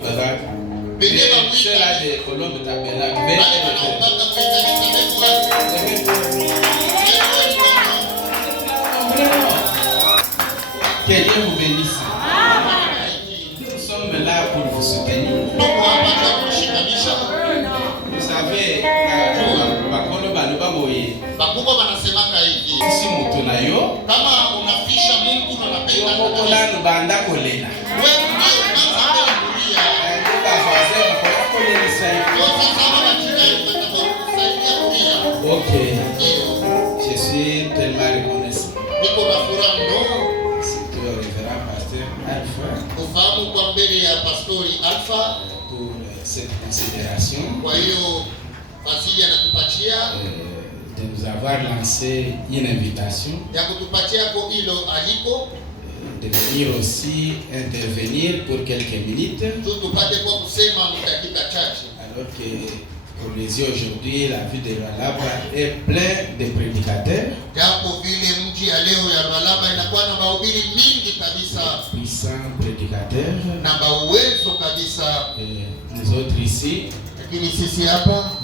Celle-là de Colombe Tabernacle. Que Dieu vous bénisse. Nous sommes là pour vous soutenir. Vous savez, si mutunayo, kama unafisha Mungu na unapenda banda kolela. Ok, je suis tellement reconnaissant. C'est le révérend pasteur Alpha pour cette considération de nous avoir lancé une invitation de venir aussi intervenir pour quelques minutes. Alors que, comme les yeux aujourd'hui, la ville de Lualaba est pleine de prédicateurs. Puissants prédicateurs. Et nous autres ici,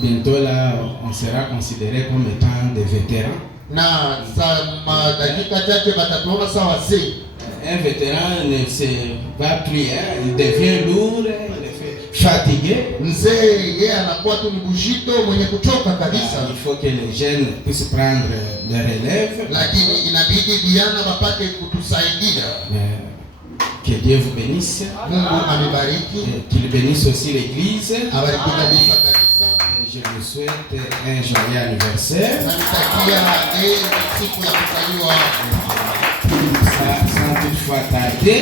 bientôt là, on sera considérés comme étant des vétérans. Un vétéran ne se va plus, il devient lourd, il est fatigué. Il faut que les jeunes puissent prendre le relève. Que Dieu vous bénisse. Qu'il bénisse aussi l'église. Je vous souhaite un joyeux anniversaire. Sans toutefois tarder,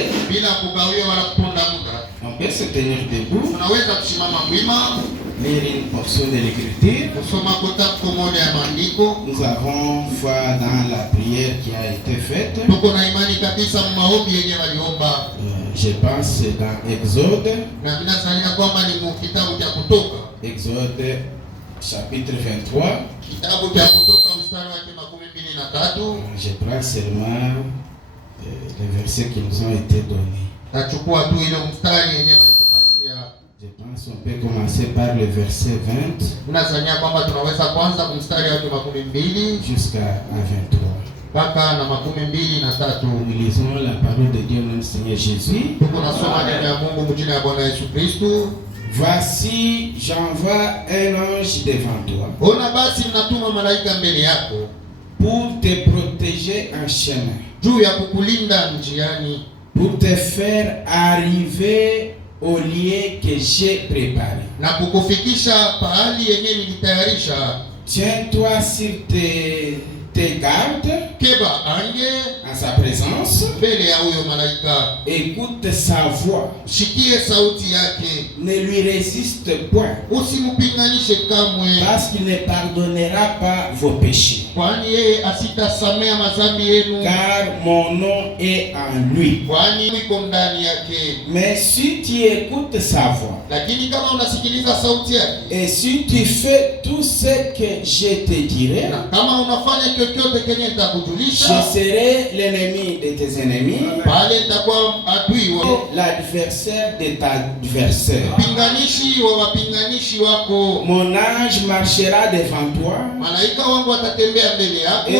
on peut se tenir debout, lire une portion de l'écriture. Nous avons foi dans la prière qui a été faite. Je pense dans Exode. Exode chapitre 23. Je prends seulement les versets qui nous ont été donnés. Je pense qu'on peut commencer par le verset 20 jusqu'à 23. Nous lisons la parole de Dieu, notre Seigneur Jésus. Voici, j'envoie un ange devant toi pour te protéger en chemin, pour te faire arriver au lieu que j'ai préparé. Tiens-toi sur tes gardes en sa présence. Écoute sa voix. Ne lui résiste point, parce qu'il ne pardonnera pas vos péchés, car mon nom est en lui. Mais si tu écoutes sa voix et si tu fais tout ce que je te dirai, je serai l'ennemi de tes ennemis, l'adversaire de ta adversaire. Mon ange marchera devant toi et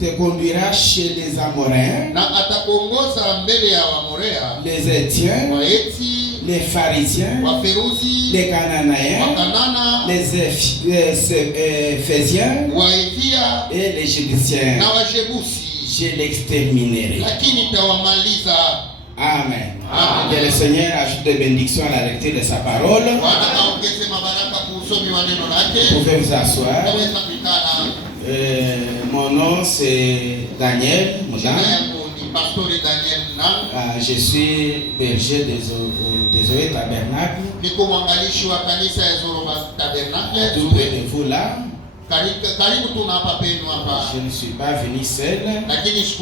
te conduira chez les Amoréens, les Étiens, les Pharisiens, les Cananéens, les Éphésiens et les Jébusiens. Je l'exterminerai. Amen. Que le Seigneur ajoute des bénédictions à la lecture de sa parole. Vous pouvez vous asseoir. Mon nom c'est Daniel Moudin. Je suis berger des Zoé Tabernacle. Tout près de vous là. Je ne suis pas venu seul. Je suis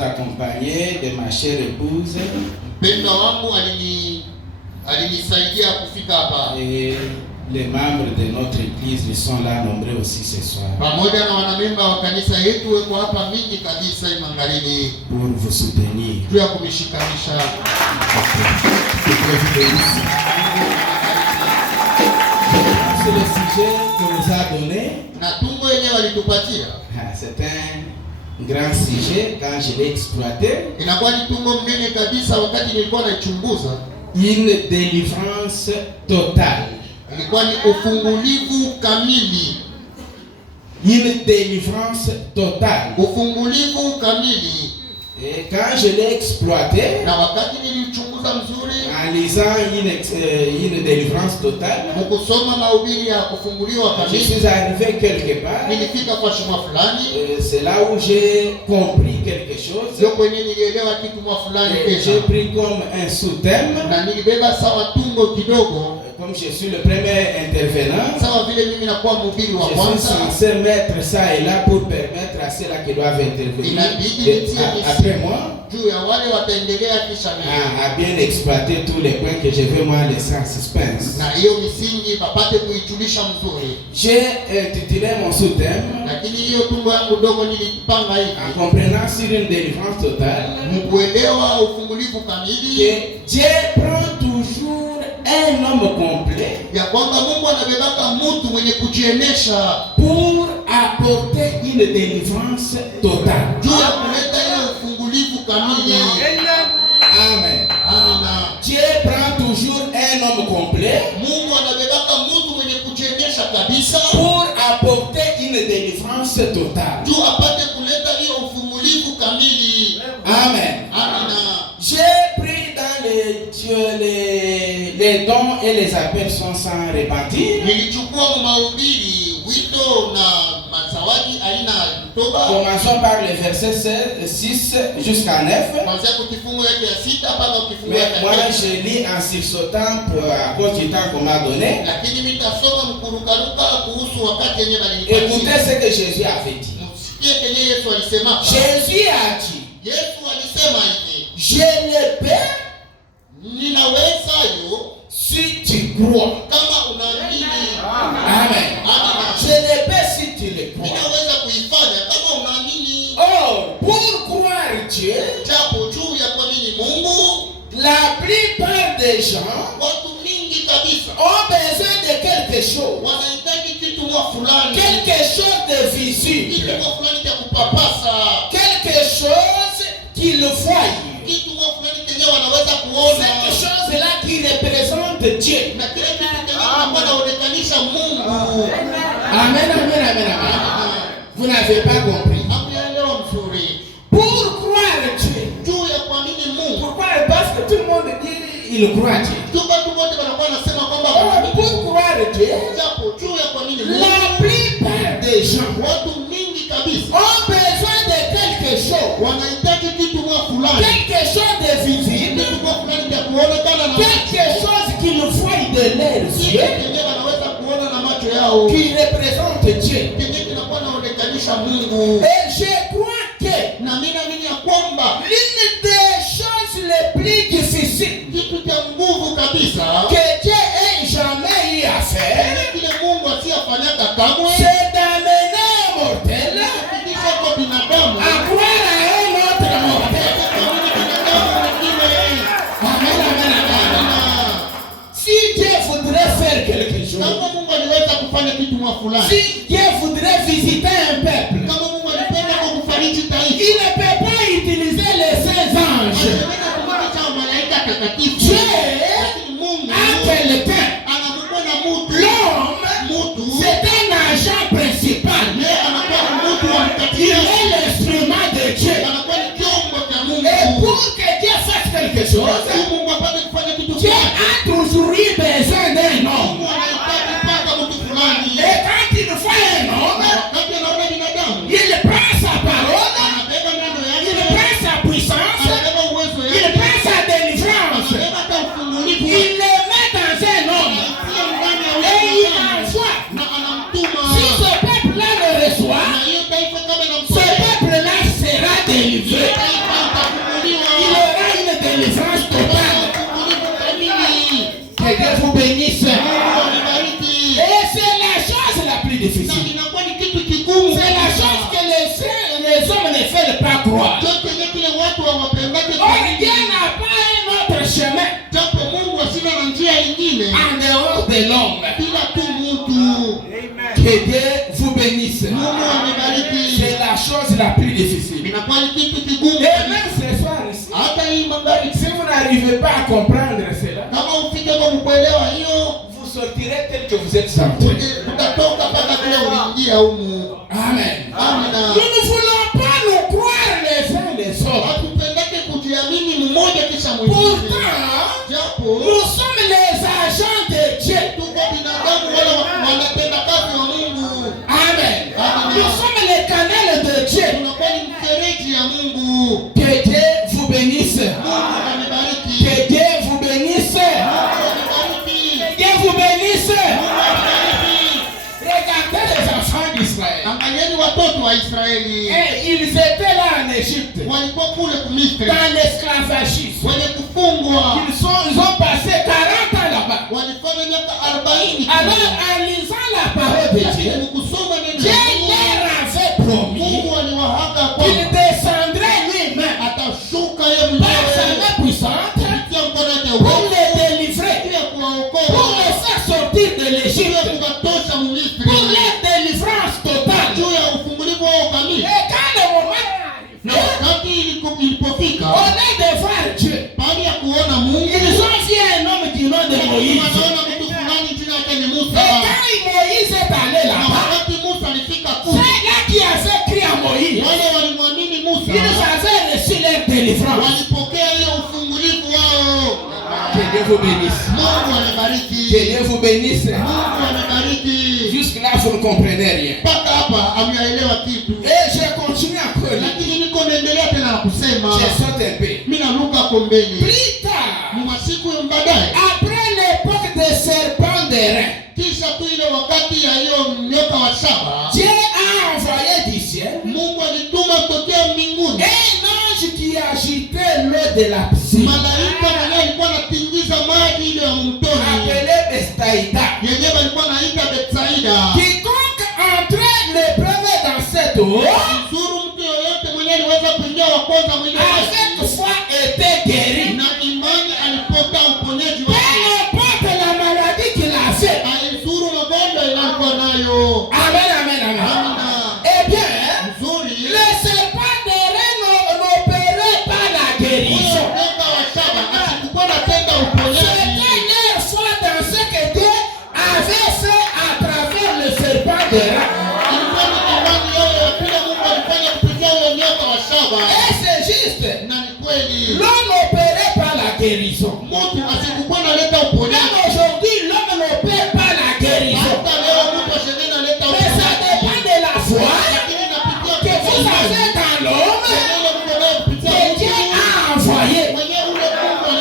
accompagné de ma chère épouse. Et Les membres de notre église ils sont là nombreux aussi ce soir. Pamoja na wanamemba wa kanisa yetu wako hapa mingi kabisa magharibi pour vous soutenir. Juu ya kumshikanisha. C'est le sujet qu'on nous a donné. Na tungo yenyewe walitupatia. C'est un grand sujet quand je l'ai exploité. Inakuwa ni tungo mnene kabisa wakati nilikuwa naichunguza. Une délivrance totale. Ilikuwa ni ufungulivu kamili. Une délivrance totale. Ufungulivu kamili. Et quand je l'ai exploité, na wakati nilichunguza mzuri, en lisant une délivrance totale, mkusoma mahubiri ya kufunguliwa kamili, je suis arrivé quelque part. Nilifika kwa shimo fulani. C'est là où j'ai compris quelque chose. Sio kwenye nilielewa kitu fulani kesho. J'ai pris comme un sous-thème. Na nilibeba sawa tungo kidogo. Comme je suis le premier intervenant, sawa vile mimi nakuwa mhubiri wa kwanza, je suis censé mettre ça et là pour permettre à ceux-là qui doivent intervenir après moi juu ya wale wataendelea kisha mimi à bien exploiter tous les points que je veux moi laisser en suspense. Na hiyo misingi papate kuijulisha mzuri. J'ai intitulé mon sous-thème, lakini hiyo tungo yangu dogo nilipanga hivi, en comprenant sur une délivrance totale, mkuelewa ufungulivu kamili, que Dieu prend toujours un homme complet, ya kwamba Mungu anabebaka mtu mwenye kujienesha pour apporter une délivrance totale. Juu ya kuleta ile ufungulivu kamili. Amen. Amina. Dieu prend toujours un homme complet, Mungu anabebaka mtu mwenye kujienesha kabisa, pour apporter une délivrance totale. Juu apate kuleta ile ufungulivu kamili. Amen. Amina. J'ai pris dans les dons et les appels sont sans repentir. Nilichukua mahubiri, wito na mazawadi aina toba. Commençons par le verset 6 jusqu'à 9. Kuanzia kifungu yake ya 6 mpaka kifungu yake ya 9. Moi je lis en sursautant à cause du temps qu'on m'a donné. Lakini nitasoma mkurukaruka kuhusu wakati yenyewe balinipatia. Écoutez ce que Jésus avait dit. Msikie kenye Yesu alisema. Jésus a dit. Yesu alisema hivi. Je le peux. Ninaweza yo si tu crois. Kama unaamini. Amen. Amen. Je le peux si tu le crois. Ninaweza kuifanya kama unaamini. Oh, pour croire Dieu, japo juu ya kuamini Mungu, la plupart des gens watu mingi kabisa ont besoin de quelque chose. Wanahitaji kitu fulani. Quelque chose de visible. Kitu fulani cha kupapasa. Quelque chose qu'ils voient. Kitu fulani kenye wanaweza kuona. Quelque chose là qui représente Dieu. Na kile kitu kenye kinaonekanisha Mungu. Amen, amen, amen, amen. Vous n'avez pas compris. Hamuelewa mzuri. Pour croire Dieu. Juu ya kuamini Mungu. Pourquoi? Parce que tout le monde dit il croit Dieu. Watu wote wanakuwa nasema kwamba pour croire Dieu. Japo juu ya kuamini Mungu. La plupart des gens. Watu mingi kabisa ont besoin de quelque chose. Wanahitaji kitu fulani. Quelque chose de visible. Kitu fulani cha kuonekana na quelque chose qu'ils voient de leurs yeux. Kenye wanaweza kuona na macho yao. Qui représente Dieu. Kenye kinakuwa naonekanisha Mungu. Et je crois que na mimi naamini ya kwamba l'une des choses les plus difficiles kitu cha nguvu kabisa que Dieu ait jamais eu à faire, kile Mungu asiyafanyaka kamwe, c'est d'amener un mortel kufikisha kwa binadamu à croire à un autre mortel. Amen, amen, amen. Si Dieu voudrait faire quelque chose, kama Mungu aliweza kufanya kitu fulani, si Dieu voudrait visiter un peuple, kama Mungu alipenda kufariji taifa, il ne peut pas utiliser les saints anges. Dieu a quelqu'un. L'homme, c'est un agent principal. Il est l'instrument de Dieu. Et pour que Dieu fasse quelque chose, Dieu a toujours eu besoin d'un homme. Et quand il voit un homme, il prend sa parole, il prend sa puissance, il prend sa délivrance, il le met dans un homme et il envoie. Si ce peuple-là le reçoit, ce peuple-là sera délivré. Il aura une délivrance totale. chemin. Japo Mungu asina na njia nyingine En dehors de l'homme. bila tu mtu. Que Dieu vous bénisse. Mungu amebariki. C'est la chose la plus difficile. Inakuwa ni kitu kigumu. Et même ce soir ici, Hata hii magharibi, si vous n'arrivez pas à comprendre cela, kama ufike kwa kuelewa hiyo, vous sortirez tel que vous êtes sorti. utatoka mpaka kule uliingia humu. Amen. Amina. Nous ne voulons pas nous croire les uns les autres. Hatupendake kujiamini mmoja kisha mwingine. Pourtant, Japo nous sommes les agents de Dieu. tuko binadamu wala wanatenda kazi wa Mungu. Amen. Amen. Nous sommes les canaux de Dieu. Tunakuwa ni mfereji ya Mungu. Que Dieu vous bénisse. Mungu amebariki. Que Dieu vous bénisse. Mungu amebariki. Que Dieu vous bénisse. Mungu amebariki. Regardez les enfants d'Israël. Angalieni watoto wa Israeli. Et ils étaient là en Égypte, Walikuwa kule Misri. dans l'esclavagisme. Wenye kufungwa. Ils ont passé 40 ans là-bas. Walifanya miaka 40. Alors, en lisant la parole de Dieu, Kusoma neno Dieu la Mungu. leur avait promis Mungu aliwahaka qu'il kwamba descendrait lui-même atashuka yeye par sa mwenyewe main puissante kupitia mkono wake pour uwezo les délivrer, ili pour kuwaokoa, les faire sortir de ili l'Égypte, kuwatosha Misri, pour leur délivrance totale. juu ya ufungulivu wao kamili. Et quand le moment Na est arrivé, wakati ilipofika, au lieu de voir Dieu, baada ya kuona Mungu, ils ont vu un homme du nom de Moïse. wanaona mtu fulani jina yake ni Et Musa. quand Moïse est allé Na là-bas, wakati Musa alifika kule, c'est là qui avait crié à Moïse. wale walimwamini Musa, Ils avaient reçu leur délivrance. walipokea ile ufungulivu wao. Que Dieu vous bénisse. Mungu amebariki. Que Dieu vous bénisse. Mungu amebariki. Jusque-là, vous ne comprenez rien. Mpaka hapa hamjaelewa kitu. Et je continue encore. Lakini niko naendelea tena na kusema. Je saute un peu. Mimi naruka kombeni. Plus tard, Masiku ya baadaye, après l'époque des serpents d'airain, kisha tu ile wakati ya hiyo nyoka wa shaba, Dieu a envoyé du ciel Mungu alituma tokea mbinguni un ange qui agitait l'eau de la piscine, malaika mwenyewe alikuwa anatingiza maji ile ya mtoni appelé Bethsaïda. yenyewe alikuwa anaita Betsaida. Quiconque entrait le premier dans cette eau, Mzuru mtu yoyote mwenyewe aliweza kuingia wa kwanza mwenye à cette fois était guéri. na imani alipota uponyaji Peu wake. importe la maladie qu'il a fait. Alizuru magonjwa ilikuwa nayo. Amen, amen, amen. Amina. Eh bien, Nzuri. le serpent d'airain n'opérait pas la guérison. Nyoka wa shaba asikuwa anatenda uponyaji. C'était leur foi dans ce que Dieu avait fait à travers le serpent d'airain. Ilikuwa ni imani yao ya kile Mungu alifanya kupitia huyo nyoka wa shaba. Et c'est juste. Na ni kweli. L'homme n'opérait pas la guérison. Mtu asikuwa analeta Même uponyaji. aujourd'hui, l'homme n'opère pas la guérison. Hata leo mtu ashirini analeta Mais ça uponyaji. dépend de la foi Lakini inapitia que vous avez dans l'homme que Dieu a envoyé,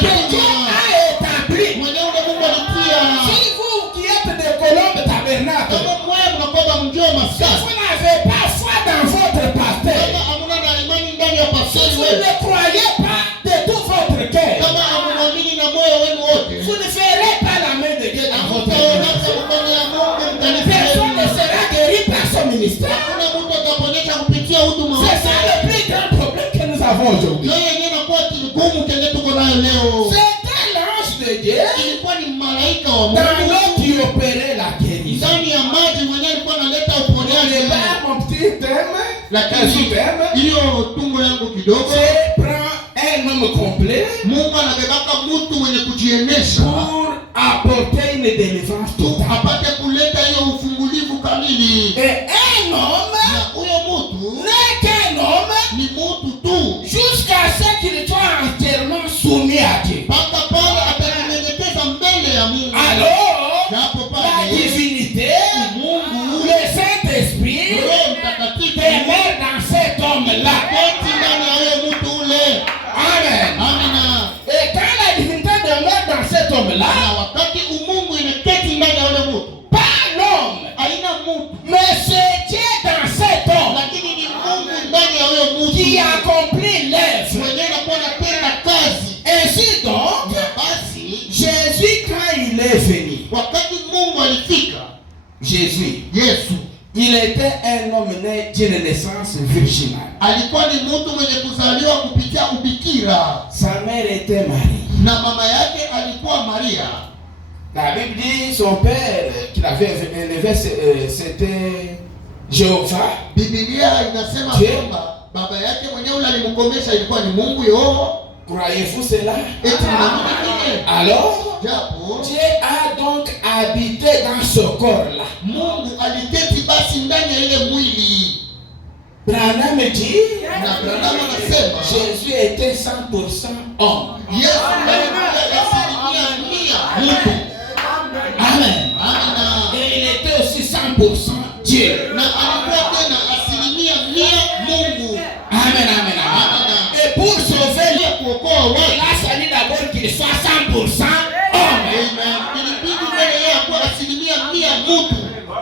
que Dieu a établi. Si vous qui êtes des colombes tabernacle, si vous n'avez pas foi dans votre pasteur, si vous ne croyez pas de tout votre cœur, vous ne ferez pas la main de Dieu dans votre vie. Personne ne sera guéri par son ministère. C'est ça le plus grand problème que nous avons aujourd'hui. C'était l'ange de Dieu dans l'eau qui opérait la guérison. Mon petit thème, sous-thème, c'est prendre un homme complet pour apporter une délivrance totale. Et un homme n'est qu'un homme jusqu'à ce qu'il soit entièrement soumis à Dieu. Alors, la divinité, le Saint-Esprit demeure dans cet homme-là. Amen. Et quand la divinité demeure dans cet homme-là, pas l'homme, mais c'est Dieu dans cet homme qui accomplit l'œuvre. Ainsi donc, Jésus, quand il est venu, Jésus, Il était un homme né d'une naissance virginale. Alikuwa ni mtu mwenye kuzaliwa kupitia ubikira. Sa mère était Marie. Na mama yake alikuwa Maria. La Bible dit son père qu'il avait élevé c'était Jéhovah. Biblia inasema kwamba baba yake mwenyewe alimkomesha ilikuwa ni Mungu Yehova. Croyez-vous cela? Alors, Dieu a donc habité dans ce corps-là. Mungu aliketi basi ndani ya ile mwili. Branham dit, na Branham anasema Jésus était 100% homme. Yesu alikuwa asilimia 100 Mungu. Amen. Amen. Et il était aussi 100% Dieu. Na alikuwa tena asilimia 100 Mungu. Amen, amen, amen. Et pour sauver les coco, il a fallu d'abord qu'il soit 100% homme. Amen. Ilibidi mbele yeye kuwa asilimia 100 Mungu.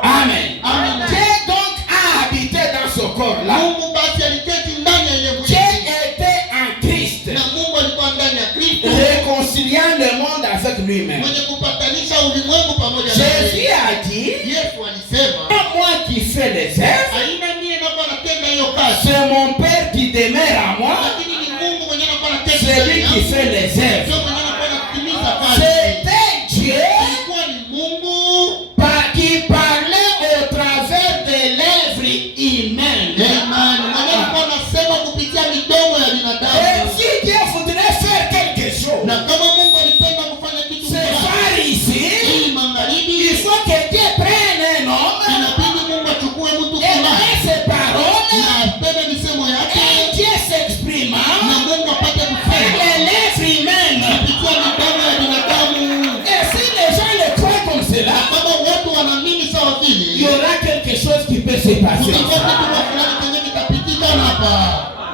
Amen. Amen. Dieu donc a habité dans ce corps-là. Mungu basi aliketi ndani ya ile mwili. Dieu était en Christ. Na Mungu alikuwa ndani ya Kristo. Réconciliant le monde avec lui-même. Mwenye kupatanisha ulimwengu pamoja na Jésus a dit, Yesu alisema, moi qui fais les œuvres, haina mimi ninakuwa natenda hiyo kazi. c'est mon Père qui demeure en moi. Lakini ni Mungu mwenye anakuwa anatenda. C'est lui qui fait les œuvres. Ndio mwenye anakuwa anatimiza kazi. C'était Dieu Ilikuwa ni Mungu qui parlait au travers de l'œuvre humaine. Amen. Mwenye anakuwa anasema kupitia midomo ya Et binadamu. si Dieu voudrait faire quelque chose, Na kama Mungu alipenda kufanya kitu c'est par ici, hii magharibi, il faut que Dieu prenne un homme inabidi Mungu achukue mtu et fulani met ses paroles na apende misemo yake et Dieu s'exprime na Mungu apate par kusema l'œuvre humaine. kupitia midomo ya binadamu. Et si les gens le croient comme cela, Kama watu wanaamini sawa il y vile, aura quelque chose qui peut se passer. kutakuwa kitu fulani chenye kitapitika hapa.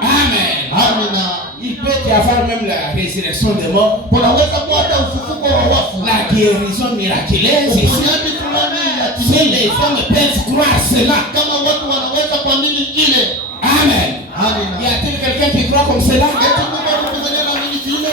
Amen. Amina. Il peut y avoir même la résurrection des morts, Kunaweza kuwa hata ufufuko wa wafu. la guérison miraculeuse ici. Uponyaji fulani ya Si kimungu. les hommes peuvent croire cela. Kama watu wanaweza kuamini ile. Amen. Y Amina. a-t-il quelqu'un qui croit comme cela? Eti Mungu mwenye anaamini vile.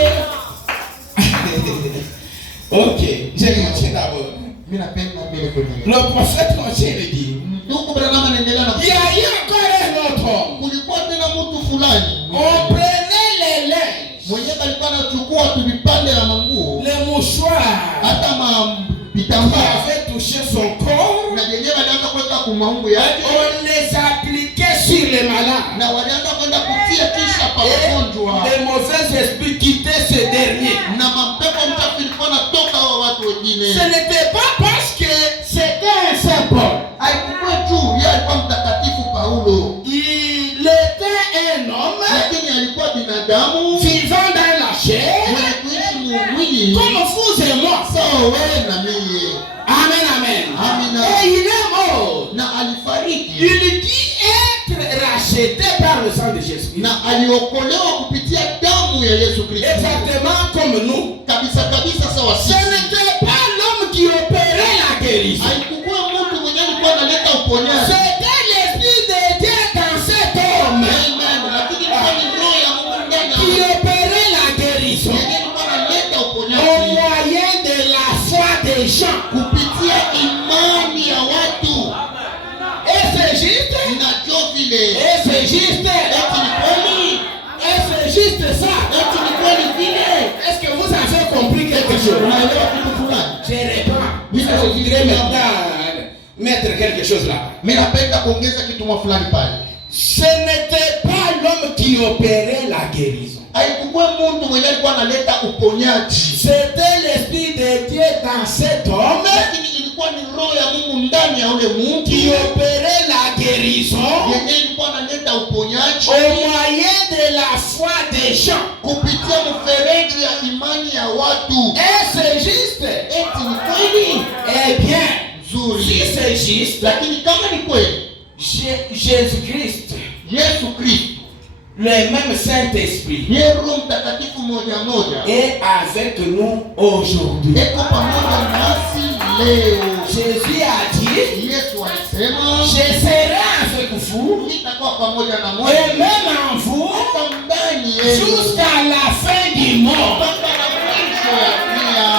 Ok, je continue d'abord. Mimi napenda mbele kwenye. Le prophète continue de dire, Ndugu Branham anaendelea na il y a eu encore un autre homme. kulikuwa tena mtu fulani. On prenait les linges, Mwenyewe alikuwa anachukua tu vipande la manguo les mouchoirs hata qui vitambaa avaient touché son corps. na yenyewe walianza kuweka kwa maungu yake On les appliquait sur les malades. na walianza kwenda kutia kisha pa wagonjwa Les mauvais esprits quittaient ces derniers. na mapepo mchafu ilikuwa natoka wa watu wengine. Ce n'était pas parce que c'était un saint Paul. Haikuwa juu yeye alikuwa mtakatifu Paulo, Il était un homme lakini alikuwa binadamu vivant dans la chair, mwenye kuishi mwili comme vous et moi. sawa wewe na mimi. Amen, amen. Amina. Et il est mort. Na alifariki Il dit être racheté par le sang de Jésus. na aliokolewa kupitia damu ya Yesu Kristo. Exactement comme nous. Kabisa kabisa sawa Ce sisi. n'était pas l'homme qui opérait la guérison. Haikuwa mtu mwenye alikuwa analeta uponyaji. C'était l'esprit de Dieu dans cet homme Amen. Lakini ilikuwa ni roho ya Mungu ndani qui yake. opérait la guérison Yeye alikuwa analeta au uponyaji moyen de la foi des gens. kupitia imani ya watu. Et c'est juste. Inajua vile. Et c'est juste. Eti ni kweli. Et c'est juste ça. Eti ni kweli vile. Est-ce que vous avez compris quelque chose? Unaelewa kitu fulani? Je réponds. Je voudrais maintenant mettre quelque chose là. Mimi napenda kuongeza kitu fulani pale. Ce n'était pas l'homme qui opérait la guérison. Haikuwa mtu mwenye alikuwa analeta uponyaji. C'était l'esprit de Dieu dans cet homme Lakini ilikuwa ni roho ya Mungu ndani ya ule mtu qui opérait la guérison yenye ilikuwa analeta uponyaji au moyen de la foi des gens. kupitia mfereji ya imani ya watu. Et c'est juste. Eti ni kweli? Eh bien, si Nzuri. c'est juste, Lakini kama ni kweli, Jésus-Christ, Yesu Kristo le même Saint-Esprit, yeye Roho Mtakatifu moja moja est avec nous aujourd'hui. eko pamoja nasi leo. Jésus a dit, Yesu alisema je serai avec vous nitakuwa pamoja na et moyo même en vous hata ndani yenu jusqu'à la fin du monde. mpaka na mwisho ya dunia.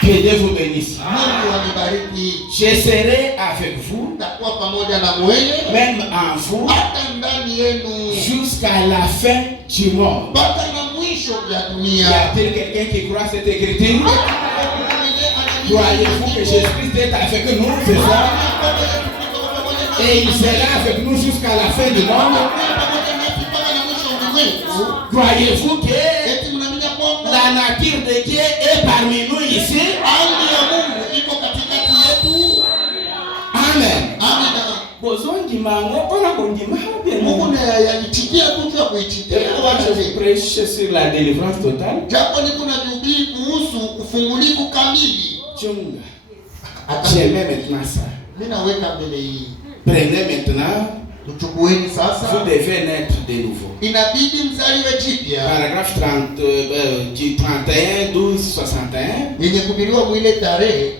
Que Dieu vous bénisse. Mungu awabariki. kubariki. Je serai avec vous, Nitakuwa pamoja na mwenye, même en vous, hata ndani yenu, jusqu'à la fin du monde. mpaka na mwisho ya Y dunia. a-t-il quelqu'un qui croit cette écriture? Croyez-vous que Jésus-Christ est avec nous ce soir? Et il sera avec nous jusqu'à la fin du monde? Croyez-vous que la nature de Dieu est parmi nous ici? Amen. Mungu ndiye yanitikia tu ya kuitikia. Je prêche sur la délivrance totale. Japo niko na hubiri kuhusu ufungulivu kamili. Chunga. Je mets maintenant ça. Mimi naweka mbele hii. Prenez maintenant. Tuchukueni sasa. Vous devez naître de nouveau. Inabidi mzaliwe jipya. Paragraphe 31, 12, 61. Yenye kubiliwa mwile tarehe.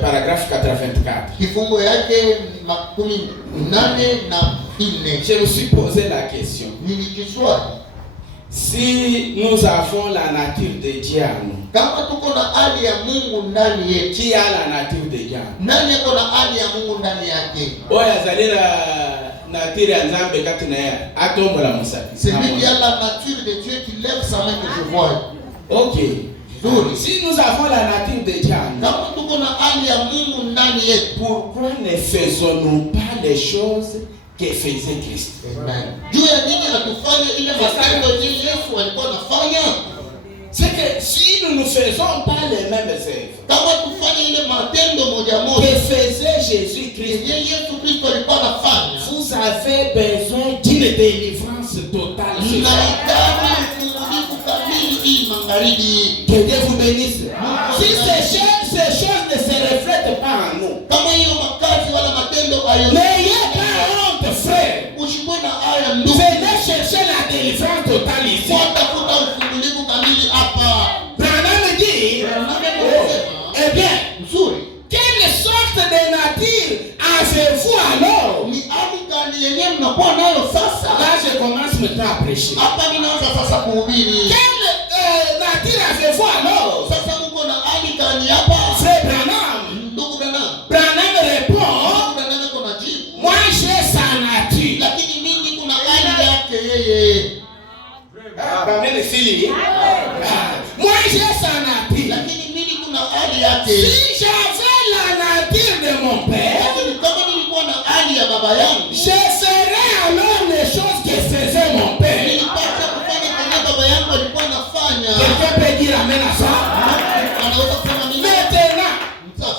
Paragraphe 84. Kifungo yake 84. Je me suis posé la question. Nilijiswali. Si nous avons la nature de Dieu en nous, kama tuko na hali ya Mungu ndani yetu, qui a la nature de Dieu? nani yuko na hali ya Mungu ndani yake? Oya zalila nature ya Nzambe kati na yeye atombola musaki. Celui qui a la nature de Dieu qui lève sa main que je vois. OK. Si nous avons la nature de Dieu, kama tuko na hali ya Mungu ndani yetu, pourquoi ne faisons-nous pas les choses que faisait Christ? Amen. Juu ya nini atufanye ile matendo Yesu alikuwa anafanya? C'est que si nous ne faisons pas les mêmes œuvres kama tufanye ile matendo moja moja que faisait Jésus-Christ, Yesu Kristo alikuwa anafanya, vous avez besoin d'une délivrance totale. Que Dieu vous bénisse. Si ces choses ne se reflètent pas en nous, n'ayez pas honte, frère. Venez chercher la délivrance totale ici. Branham dit, eh bien, quelle sorte de nature avez-vous alors? Là, je commence maintenant à prêcher. Quelle nature avez-vous alors? Frère Branham. Branham répond, moi j'ai sa nature. Moi j'ai sa nature. Si j'avais la nature de mon père, je ferais alors les choses que faisait mon père. Quelqu'un peut dire amen à ça?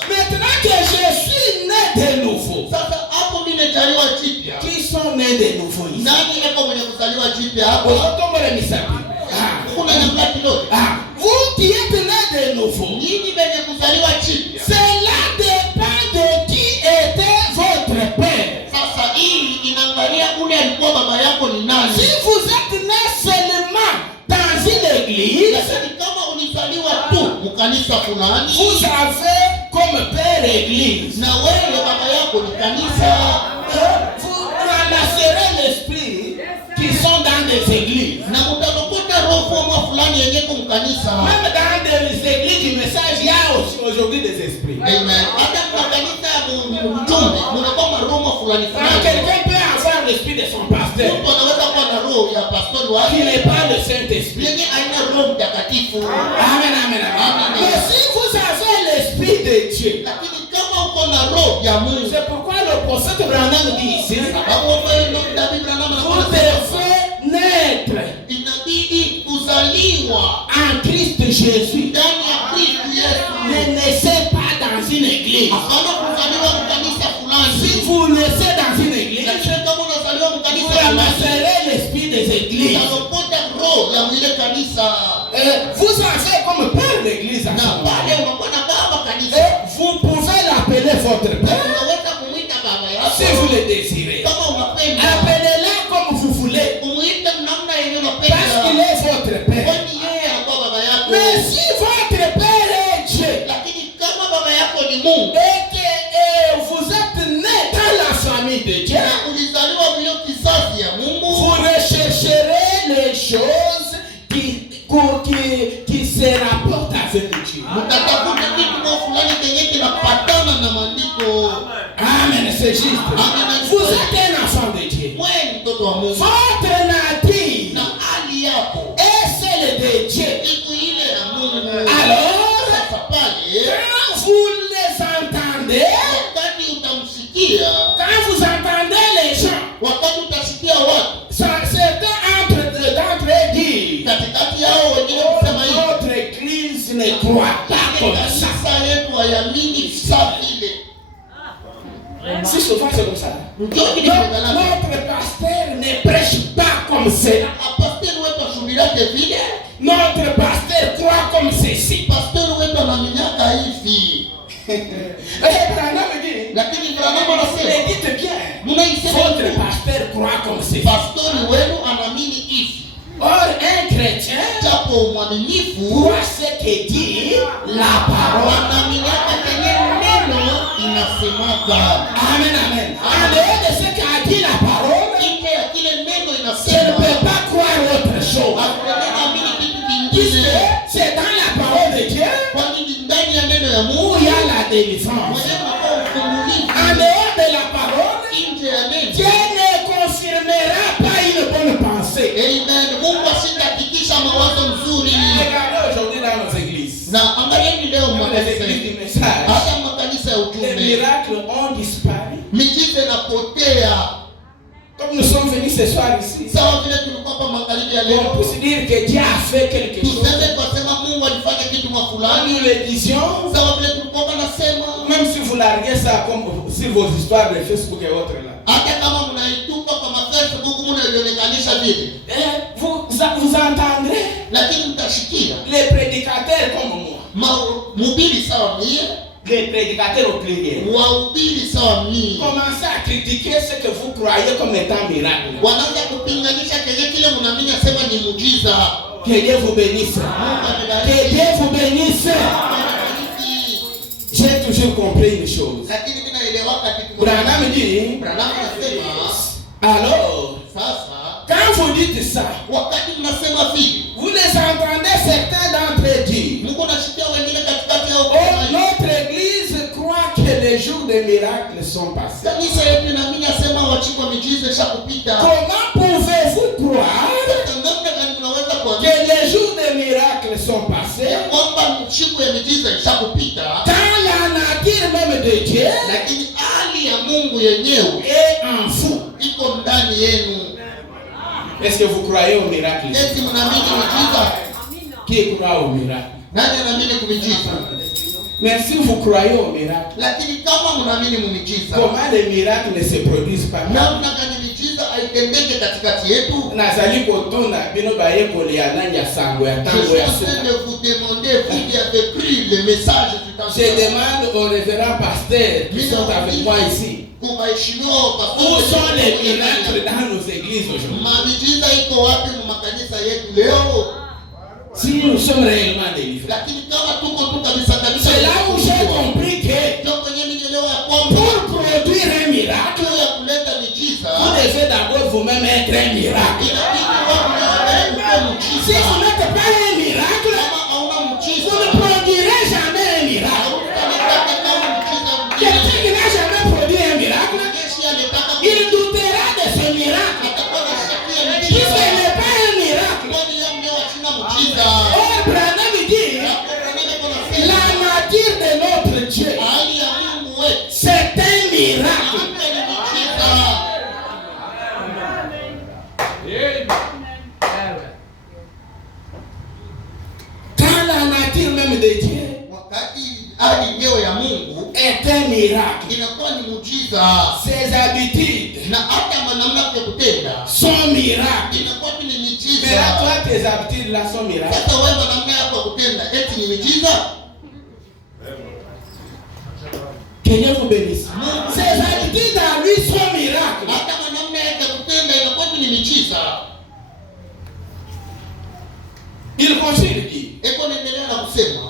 Maintenant que je suis né de nouveau, qui sont nés de nouveau ici? Vous qui êtes nés de nouveau, cela dépend de qui était votre père. Si vous êtes nés seulement dans une église, vous avez comme père église. Vous ramasserez l'esprit qui sont dans des églises. Même dans des églises du message, il y a aussi aujourd'hui des esprits. Amen. Quand quelqu'un peut avoir l'esprit de son pasteur, qui n'est pas le Saint-Esprit. Amen, amen, amen. Mais si vous avez l'esprit de Dieu, c'est pourquoi le prophète Branham dit ici, vous devez naître en Christ Jésus. Ne naissez pas dans une église. Si vous naissez dans une église, vous ramasserez l'esprit des églises. Vous avez comme père l'église. Vous pouvez l'appeler votre père si vous le désirez. Appelez-le comme vous voulez, parce qu'il est votre père. Mais si votre père est Dieu et que vous êtes né dans la famille de Dieu, vous rechercherez les choses qui se rapportent avec Dieu. na maandiko. Amen, c'est juste. Amen. Vous êtes un enfant de Dieu. Wewe mtoto wa Mungu. Votre nature Na hali yako est celle de Dieu. iko ile ya Mungu. Alors, Sasa pale quand vous les entendez, wakati utamsikia, quand vous entendez les gens, wakati utasikia watu certains d'entre eux disent, katikati yao wengine kusema hivi, notre église ne croit pas comme ça. kanisa yetu hayamini sa vile. Si souvent c'est comme ça. Ndio kile kinalala. Notre pasteur ne prêche pas comme cela. Pastor wetu ashuhudiake vile. Notre pasteur croit comme ceci. Pastor wetu anaminiaka hivi. Branham dit, Lakini Branham anasema, mais dites bien, mnaisema votre hivi. pasteur croit comme ceci. Pastor wenu anaamini hivi. Or, un chrétien Japo mwaminifu croit ce que dit la parole. wanaaminiaka kenye neno inasemaka. Amen, amen. En dehors de ce qu'a dit la parole, Nje ya kile neno je ne inasema. peux pas croire autre chose. Hakuamini kitu Puisque kingine. c'est dans la parole de Dieu Kwani ndani ya neno ya où Mungu il y a la délivrance. mwenye makao ufungulivu. En dehors de la parole, Nje ya Dieu neno. ne confirmera pas une bonne pensée. Amen. Mungu asitahakikisha mawazo mzuri. Regardez aujourd'hui dans nos églises. Na angalieni leo Dans les makanisa églises yetu. du message, Hata makanisa ya les utume. miracles ont disparu. Miujiza inapotea. Comme nous sommes venus ce soir ici, Sawa vile tulikuwa hapa magharibi ya on leo. peut se dire que Dieu a fait quelque chose. Tuseme kwa sema Mungu alifanya kitu mwa Quand fulani. nous le disions, Sawa vile tulikuwa nasema. même si vous larguez ça comme sur vos histoires de Facebook et autres là, Hata kama mnaitupa kwa Facebook mnaionekanisha vile. vous entendrez Lakini mtashikia. les prédicateurs comme moi, Mhubiri sawa mie. les prédicateurs au pluriel, Wahubiri sawa mie. commencez à critiquer ce que vous croyez comme étant miracle. Wanaanza kupinganisha kile mnaamini sema ni muujiza. Que Dieu vous bénisse. Que Dieu vous bénisse. J'ai toujours compris une chose. Lakini mimi naelewaka kitu moja. Branham dit, Branham anasema alors, sasa quand vous dites ça, wakati mnasema vile, vous les entendez certains d'entre eux dire, Mungu anashikia wengine katikati yao. oh, notre église croit que les jours de miracles sont passés. Kanisa yetu inaamini asema wachikwa miujiza ishakupita. Comment pouvez-vous croire Sasa namna gani mnaweza que kuamini les jours de miracles sont passés ya kwamba mchiko ya miujiza ishakupita? quand la nature même de Dieu Lakini hali ya Mungu yenyewe est en vous? iko ndani yenu. Est-ce que vous croyez au miracle? Eti mnaamini miujiza? Qui croit au miracle? Nani anaamini kumiujiza? Mais si vous croyez au miracle, Lakini kama mnaamini mumiujiza, comment les miracles ne se produisent pas? namna gani miujiza haitendeke katikati yetu? Nazali kotuna bino bayekoli ya nani ya sango ya Je tango suis ya en train suka. de vous demander, vous qui avez pris le message du temps. Je demande aux révérends pasteurs qui sont avec moi ici, Kuwaheshimiwa où sont les miracles wapastors. dans nos églises aujourd'hui? Miujiza iko wapi mu makanisa yetu leo? Si nous sommes réellement délivrés. Lakini kama tuko tu kabisa kabisa, C'est là où j'ai compris que ndio kwenye nielewa ya kwamba pour produire un miracle, tu ya kuleta miujiza vous devez d'abord vous-même être un miracle. inabidi wao ndio kuwa Si muujiza. vous n'êtes pas un miracle, Kama hauna vous muujiza, ne produirez jamais un miracle. hautanitaka kama muujiza Quelqu'un mwingine. qui n'a jamais produit un miracle, Yesu alitaka il doutera de ce miracle. atakuwa na shaki ya Puisque muujiza. ce n'est pas un miracle. Kwani yeye ndio achina muujiza. Or, Branham dit, la nature de notre Dieu, Hali ya Mungu wetu c'est un miracle. hata ni muujiza. Quand la nature même de Dieu Wakati hali yenyewe ya Mungu est un miracle, inakuwa ni muujiza, ses habitudes na hata namna ya kutenda sont miracles. inakuwa tu ni Mais là, muujiza. toi, tes habitudes là sont miracles. Sasa wewe namna yako ya kutenda eti ni muujiza? Que Dieu vous bénisse. Ses habitudes à lui sont miracles. Hata namna yake ya kutenda inakuwa tu ni muujiza. Il continue de dire, Eko niendelea na kusema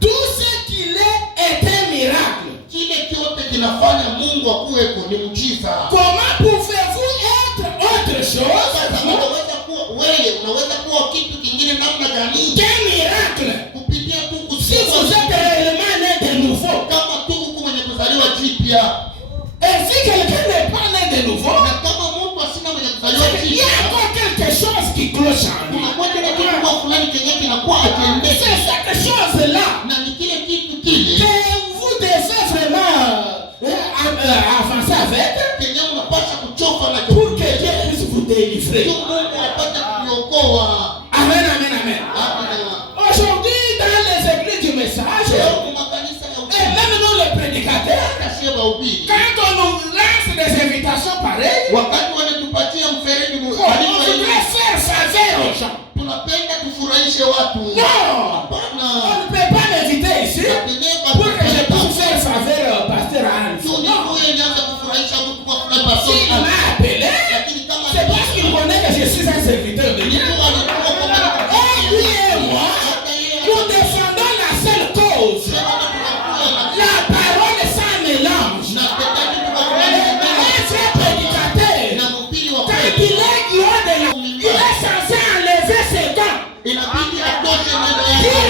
tout ce qu'il est un miracle. kile kyote kinafanya Mungu akuweko ni muujiza. Comment pouvez-vous être autre chose Sasa unaweza kuwa wewe, unaweza kuwa kitu kingine namna gani? qu'un miracle? Kupitia tu Si vous êtes kusikia réellement né de nouveau, kama tu kenye kinakuwa akiendesha. C'est cette chose-là Na ni kile kitu kile que vous devez vraiment avancer avec kenye unapaswa kuchoka na pour que Dieu puisse vous délivrer. Mungu apate kuokoa. Amen, amen, amen. Amina. Aujourd'hui, dans les églises du message, et même nous les prédicateurs, quand on nous lance des invitations pareilles, on voudrait faire faveur aux gens. Non, on ne peut pas m'inviter ici pour que je puisse faire faveur au pasteur Hans. S'il m'a appelé, c'est parce qu'il connaît que je suis un serviteur de Dieu. Et lui et moi, nous défendons la seule cause. La parole sans mélange. Un vrai prédicateur, quand il est il est censé enlever ses gants, dire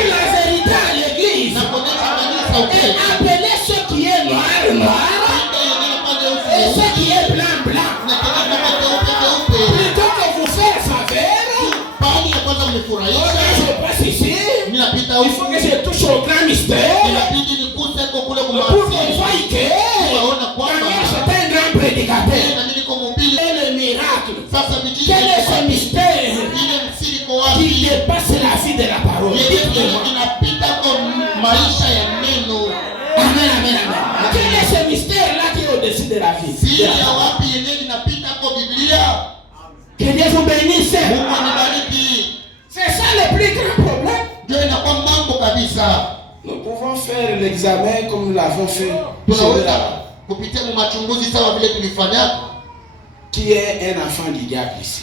la vérité à l'église, et appeler ce qui est noir, noir, et ce qui est blanc, blanc. Plutôt que vous faire faveur, je passe ici, il faut que je touche au grand mystère, pour qu'on voie que Daniel c'était un grand prédicateur. Et le miracle, quel est ce mystère qui dépasse la vie de la parole? Amen, amen, amen. Quel est ce mystère-là qui est au-dessus de la vie? Que Dieu vous bénisse. C'est ça le plus grand problème. Nous pouvons faire l'examen comme nous l'avons fait. Qui est un enfant du diable ici?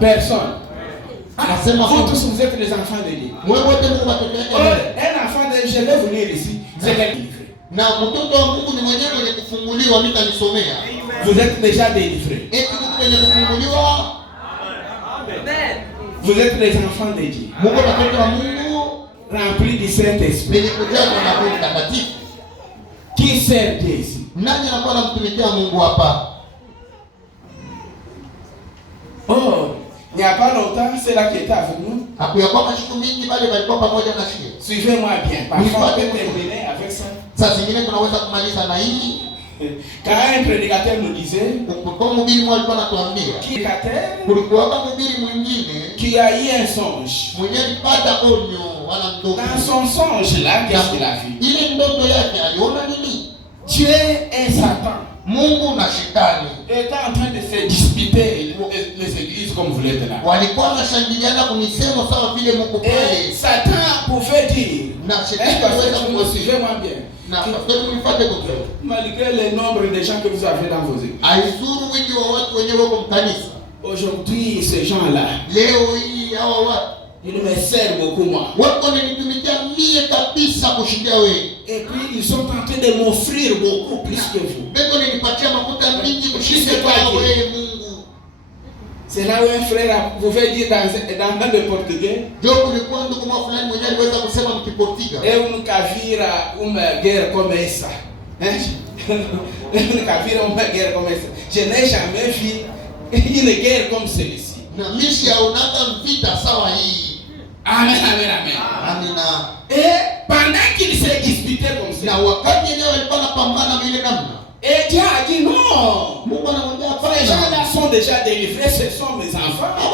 Personne. Vous tous vous êtes les enfants de Dieu. Un enfant de Dieu, je vais venir ici. C'est quelqu'un. Vous êtes déjà délivrés. Vous êtes les enfants de Dieu, remplis du Saint-Esprit. Qui sert Dieu ici? Oh, il n'y a pas longtemps, c'est là qui était avec nous. Suivez-moi bien. Parfois, on peut terminer avec ça. Quand un prédicateur nous disait qui a eu un songe. Dans son songe là, qu'est-ce qu'il a vu? Dieu et Satan étaient en train de se disputer les églises comme vous l'êtes là. Et Satan pouvait dire, suivez-moi bien, malgré le nombre de gens que vous avez dans vos églises, aujourd'hui ces gens-là, ils me servent beaucoup moi. Et puis ils sont en train de m'offrir beaucoup plus que vous. C'est là où un frère pouvait dire dans le portugais, et une cavira, une guerre comme ça. Une cavira, une guerre comme ça. Je n'ai jamais vu une guerre comme celle-ci. Amen, amen, amen. Et pendant qu'ils se disputaient comme ça, et Dieu a dit non. Les gens-là sont déjà délivrés, ce sont mes enfants. Et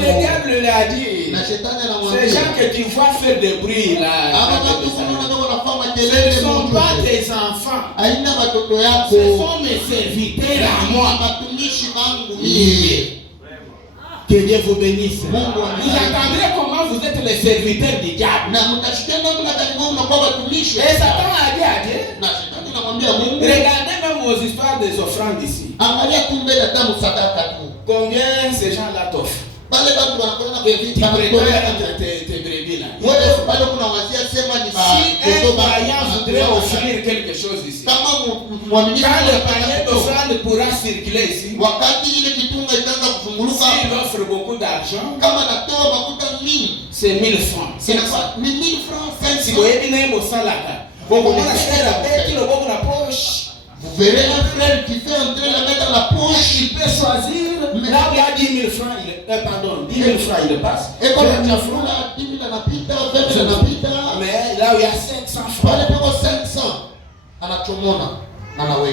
le diable lui a dit, ces gens que tu vois faire des bruits là, ce ne sont pas tes enfants, ce sont mes serviteurs à moi. Que Dieu vous bénisse. Vous entendrez comment vous êtes les serviteurs du diable. Et Satan a dit à Dieu, regardez même aux histoires des offrandes ici. Combien ces gens-là t'offrent? Tu prépares tes brebis là. Si un croyant voudrait offrir quelque chose ici, quand le panier d'offrande pourra circuler ici, s'il offre beaucoup d'argent, c'est 1000 francs. Si vous avez bien au salaire, vous avez la poche. Vous verrez un frère qui fait entrer la main dans la poche. Il peut choisir. Là où il y a 10 000 francs, 10 000 francs, il le passe. Et comme il y a 10 000 anapita, 20 000 anapita. Mais là où il y a 500 francs. Pale peko 500. Anachomona na nawe.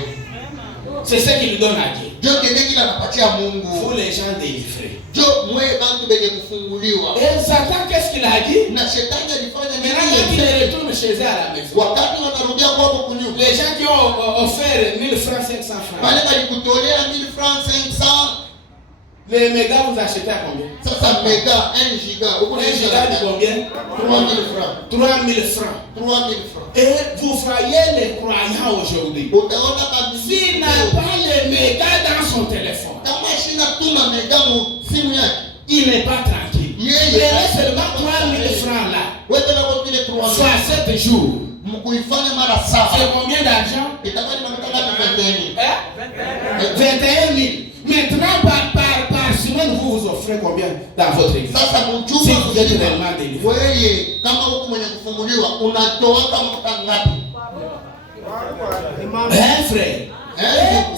C'est ce qu'il donne à Dieu. Dieu kende kila anapatia Mungu. Pour les gens délivrés. Dieu mwe bantu benye kufunguliwa. Et Satan, qu'est-ce qu'il a dit? Na shetani alifanya nini? Maintenant, il retourne chez eux à la maison. Wakati wanarudia kwao kunyumba. Les gens qui ont offert 1000 francs, 500 francs. Wale walikutolea 1000 francs, 500. Les mégas, vous achetez à combien? Ça, ça méga, 1 giga. 1 giga de combien? 3000 francs. 3000 francs. 3000 francs. Et vous voyez les croyants aujourd'hui. S'il n'a pas les mégas dans son téléphone, il n'est pas tranquille. Il est seulement 3000 francs là. Soit 7 jours. C'est combien d'argent? 21 000. Maintenant, par semaine, vous offrez combien dans votre église? Si vous êtes réellement délivré. Hein, frère?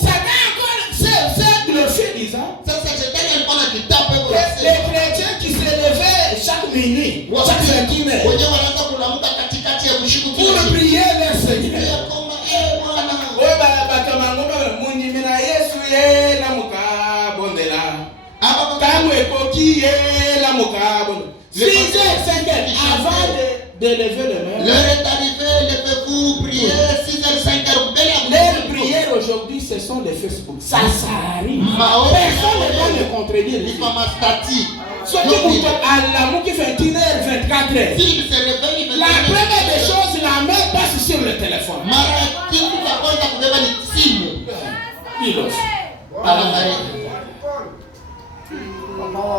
Satan encore, c'est glorifié, disant. Les chrétiens qui se levaient chaque minuit, chaque fin heure, pour prier le Seigneur. Avant de lever les mains, l'heure est arrivée, levez-vous, priez, 6h, 5h, les prières aujourd'hui, ce sont les Facebook. Ça arrive. Personne ne va me contredire. Surtout pour l'amour qui fait 1h, 24h. La première des choses, la main passe sur le téléphone.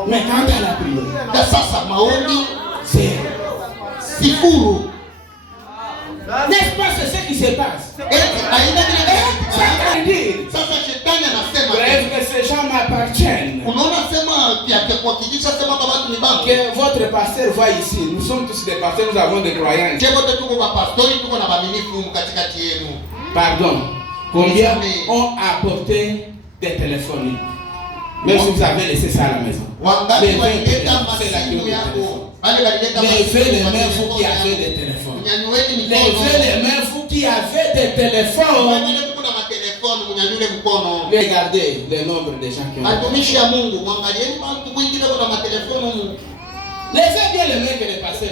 Mais quand elle a prié, c'est Sifuru. N'est-ce pas, c'est ce qui se passe? Bref, que ces gens m'appartiennent. Que votre pasteur va ici. Nous sommes tous des pasteurs, nous avons des croyants. Pardon. Combien ont apporté des téléphones? Même si vous avez laissé ça à la maison. Levez les mains, vous qui avez des téléphones. Levez les mains, vous qui avez des téléphones. Regardez le nombre de gens qui ont. Levez bien les mains que les pasteurs.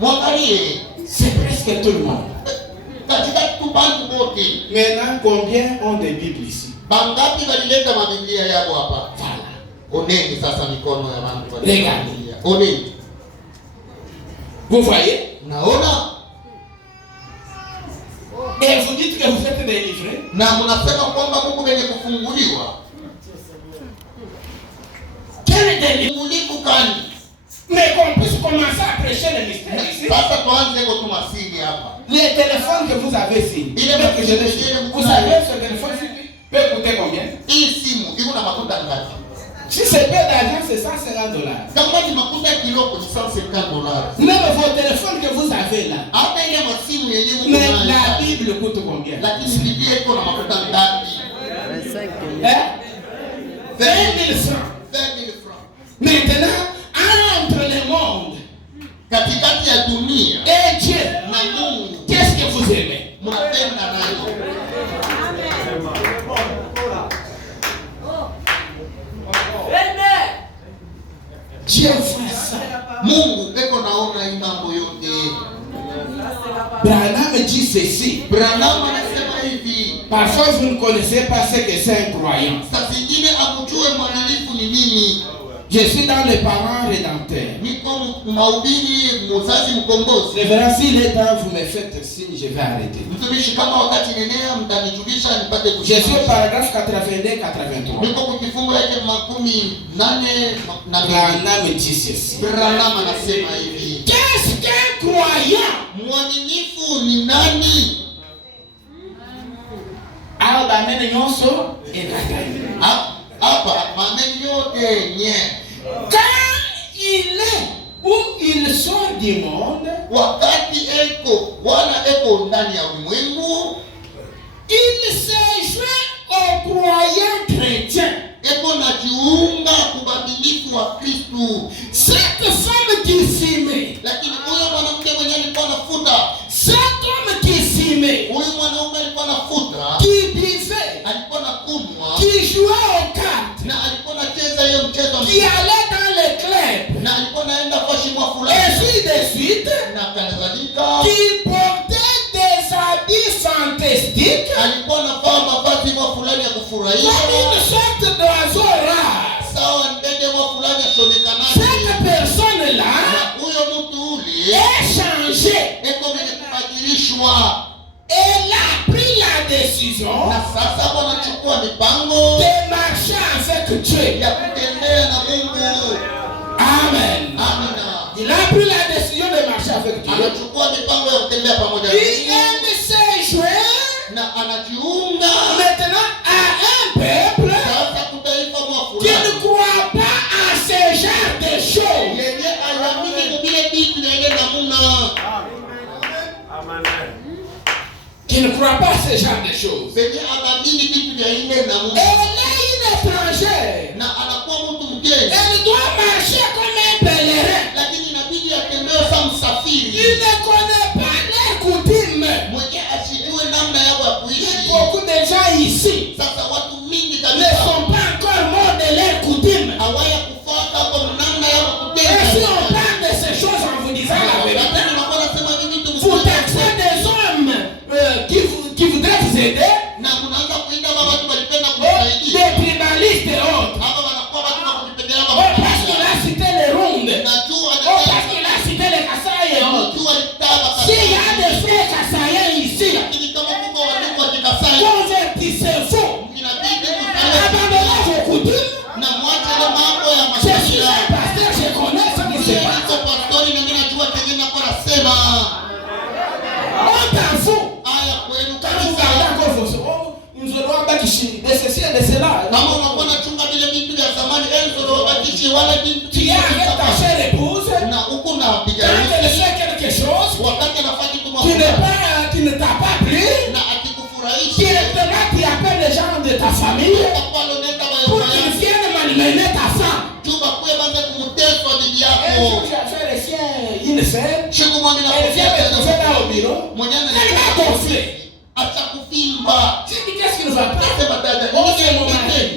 Regardez. C'est presque tout le monde. Maintenant, combien ont des Bibles ici? Regardez. Vous voyez? Et vous dites que vous êtes délivrés? Quel est délivré? Mais qu'on puisse commencer à prêcher le mystère ici. Les téléphones que vous avez ici, vous savez ce téléphone peut coûter combien? Si c'est peu d'argent, c'est $150. Même vos téléphones que vous avez là. Mais la Bible coûte combien? 20 000 francs. Maintenant, entre le monde et Dieu, qu'est-ce que vous aimez? Dieu fait ça. Branham dit ceci. Parfois vous ne connaissez pas ce que c'est un croyant. Je suis dans les parents rédempteurs. Révérend, s'il est temps, vous me faites signe, je vais arrêter. Je suis au paragraphe 82-83. Branham dit ceci. Qu'est-ce qu'un croyant? Quand il est ou il sort du monde, Bwana eko ndani ya ulimwengu. Il s'est joint aux croyants chrétiens. Eko na jiunga kubadilifu wa Kristu. Cette femme qui s'aimait, Lakini huyo mwanamke mwenye alikuwa anafuta, cet homme qui s'aimait, huyu mwanaume alikuwa anafuta, qui buvait, alikuwa anakunywa, qui jouait aux cartes, na alikuwa anacheza hiyo mchezo, qui allait dans les clubs, na alikuwa anaenda kwa shimo fulani, ainsi de suite, na kadhalika, qui portait des habits fantastiques, alikuwa anavaa mavazi mwa fulani ya kufurahisha, comme une sorte d'oiseau rare. sawa ndege mwa fulani asionekanaje. Cette personne-là Na huyo mtu ule est changée. eko mwenye kubadilishwa, Elle a pris la décision na sasa wanachukua mipango de marcher avec Dieu. ya kutembea na Mungu. Amen. Amina. Il a pris la décision de marcher avec Dieu. Anachukua mipango ya kutembea pamoja na Il Mungu, s'est joint na anajiunga maintenant à un peuple sasa kutaifa mwa qui fulani ne croit pas à ce genre de choses. yenye ayamini vile vitu vyenye namuna, Qui ne croit pas à ce genre de choses. venye anamini vitu vya ile Elle namuna, est une étrangère. na anakuwa mtu mgeni, Elle doit marcher comme un pèlerin. lakini inabidi atembee sa Il msafiri ne connaît pas les coutumes. mwenye asijue namna yao ya kuishi. Beaucoup de gens ici Sasa watu mingi ne kabisa sont pas encore morts de leurs coutumes. hawaya kufuata kwa namna yao Et si on kutenda. parle de ces choses en vous disant la vérité, Lakini unakuwa unasema hivi vitu vous msitaki. taxez des hommes qui voudraient vous aider, Na kunaanza kuinda kama watu walipenda des kumsaidia. tribalistes et autres. Hapa wanakuwa watu wa kujipendelea Oh, kama parce qu'il a cité les rondes. na juu Oh, parce qu'il a cité les Kasaï et autres. juu alitaka S'il y a des frères Kasaïens ici, lakini kama kuko watu wa Kikasai convertissez-vous. inabidi Abandonnez vos coutumes. na mwache ile mambo ya Je suis makabila. un pasteur, je connais ce qui se passe. Niko pastori na mimi najua kenye nako nasema. On t'en fout. Haya kwenu Quand vous kabisa. regardez encore vos oh, nous aurons pas qui de ceci et de cela. Kama unakuwa unachunga vile vitu vya zamani enzo wabadishi wala vitu Tu es avec ta chère épouse, na huku na quand piga elle fait quelque chose wakati anafanya kitu qui ne t'a pas plu, na akikufurahisha directement tu appelles les gens de ta famille utakuwa loneta pour bayo qu'ils viennent malmener ta femme. juba kuye banza kumuteswa bibi Un jour, yako j'ai fait une sœur, siku mwami na elle vient me trouver là au bureau, mwenyewe elle m'a gonflé. acha kufimba J'ai dit qu'est-ce qui ne va pas? sema dada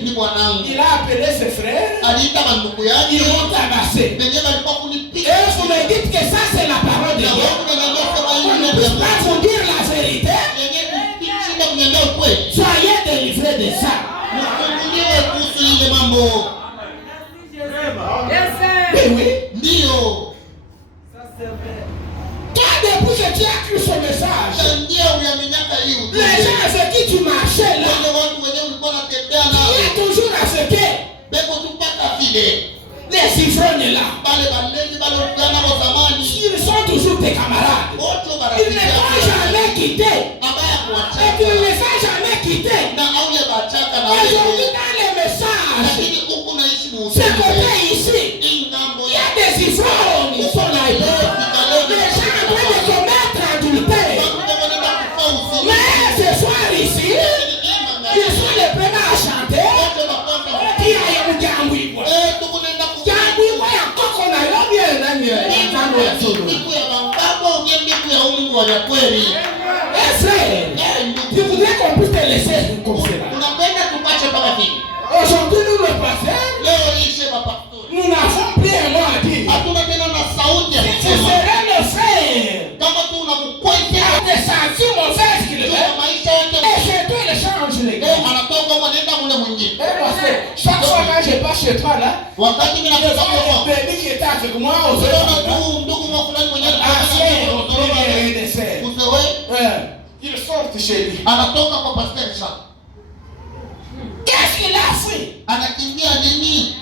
ni mwanangu Il a appelé ses frères, aliita bandugu yake ils m'ont tabassé. wenyewe walikuwa Et kunipiga vous me dites que ça c'est la parole de na Dieu. wewe unaniambia sema On hii ne ni peut pas vous dire la vérité. yenyewe shida kuniambia ukweli Soyez délivrés de ça. mfunguliwe kuhusu ile mambo Mais oui. ndio Toi, depuis que tu as cru ce message, tangia uliaminyaka hii les gens avec qui tu marchais là, wale watu wenyewe ulikuwa unatembea tu nao es toujours à ce que beko tupaka vile les ivrognes là, bale balezi bale uliana wa zamani ils sont toujours tes camarades. wote Ils barafiki ne t'ont jamais quitté. abaya Et tu ne kuachaka les as jamais quittés. na auye bachaka na Aujourd'hui, wewe dans les messages, lakini huku naishi ce muuzembe côté ici, hii ngambo il y a des ivrognes qui sont là. Les gens en train de commettre adultère. Mais ce soir ici, ils sont les premiers à chanter. Qui a eu Djambouiwa? Djambouiwa ya koko na yobi ya nani ya tango ya sodo. Eh frère, je voudrais qu'on puisse te laisser comme cela. Aujourd'hui nous le passons, nous n'avons plus un mot à dire. Ce serait le frère à des sentiments mauvaises qu'il fait. Et c'est toi le change les gars. Eh parce que chaque fois quand je passe chez toi là, Wakati mimi nakuwa le bébé qui était avec moi aux ils sortent chez lui. anatoka kwa pastor Jean Qu'est-ce qu'il a fait? anakimbia nini?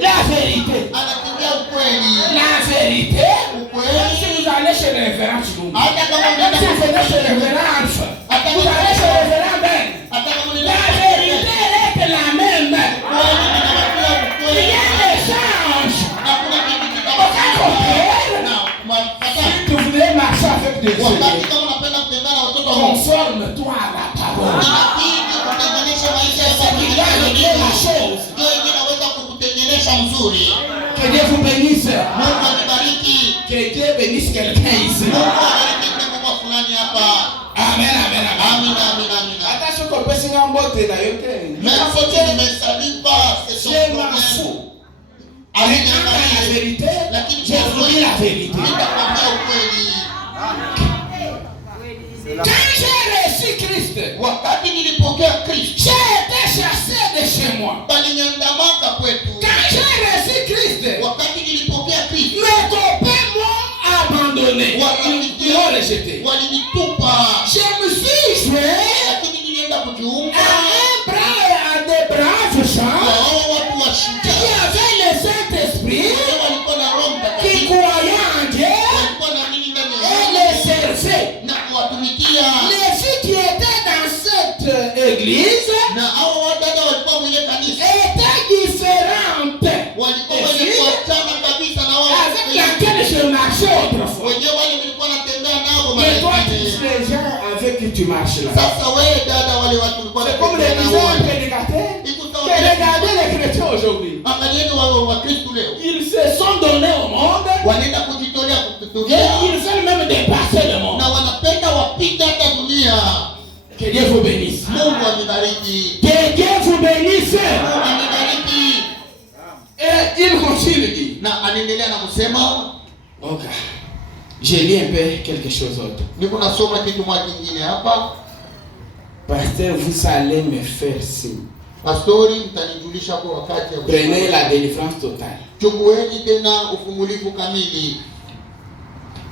La vérité. Anakimbia ukweli. La vérité. Ukweli. Si vous allez chez le révérend Chilumba, Hata kama même unaenda si vous venez chez le révérend Alpha, vous allez chez le révérend Ben, hata kama la unaenda vérité est la même. kweli ninawaambia Il ukweli. y a l'échange. Hakuna kitu Aucun kitakachotokea. problème. Na mapata Si vous voulez marcher avec des gens, watoto wa Mungu. Conforme-toi à la parole. Inabidi kutenganisha maisha ya C'est qui va régler la chose. ndio inaweza kukutenganisha mzuri. Que Dieu vous bénisse. Mungu akubariki. Que Dieu bénisse quelqu'un ici. Mungu abariki kwa fulani hapa. Amen, amen, amen. Amina, amina, amina. Attention qu'on peut signer en beauté là, yote. Même si tu ne me salues pas, c'est ton Je m'en problème. fous. Avec la vérité, je vous dis la vérité. Quand j'ai reçu Christ, wakati nilipokea Kristo, j'ai été chassé de chez moi. Baliniandamaka kwetu. Quand j'ai reçu Christ, wakati nilipokea Kristo, mes copains m'ont abandonné. Ils m'ont rejeté. Walinitupa. Je me suis joint Lakini nilienda kujiunga à un bras et à des braves gens watu wa qui shujaa avaient le Saint-Esprit, walikuwa na Roho qui Mtakatifu, croyaient en Dieu walikuwa na nini ndani et ya les servaient. na kuwatumikia. Les filles qui étaient dans cette église Na hao wadada walikuwa kwenye kanisa étaient différentes walikuwa wenye kuachana kabisa na wao avec laquelle je marchais autrefois. wenyewe wale nilikuwa natembea nao Et toi, mara tous nyingine. les gens avec qui tu marches là. Sasa wewe dada, wale watu walikuwa C'est comme les natembea disait nao un prédicateur. iko Que sawa. regardez les chrétiens aujourd'hui. Angalieni wa Kristo leo Ils se sont donnés au monde wanaenda kujitolea et kututulia ils veulent même dépasser le monde. na wanapenda wapita hata dunia. Que Dieu vous bénisse. Mungu amibariki. Que Dieu vous bénisse. Mungu amibariki. Et il continue de dire. Na anaendelea na kusema, Ok. J'ai lu un peu quelque chose d'autre. niko nasoma kitu moja kingine hapa. Pasteur, vous allez me faire signe. Pastori, mtanijulisha kwa wakati ya Prenez la délivrance totale. Chukueni tena ufumulifu kamili.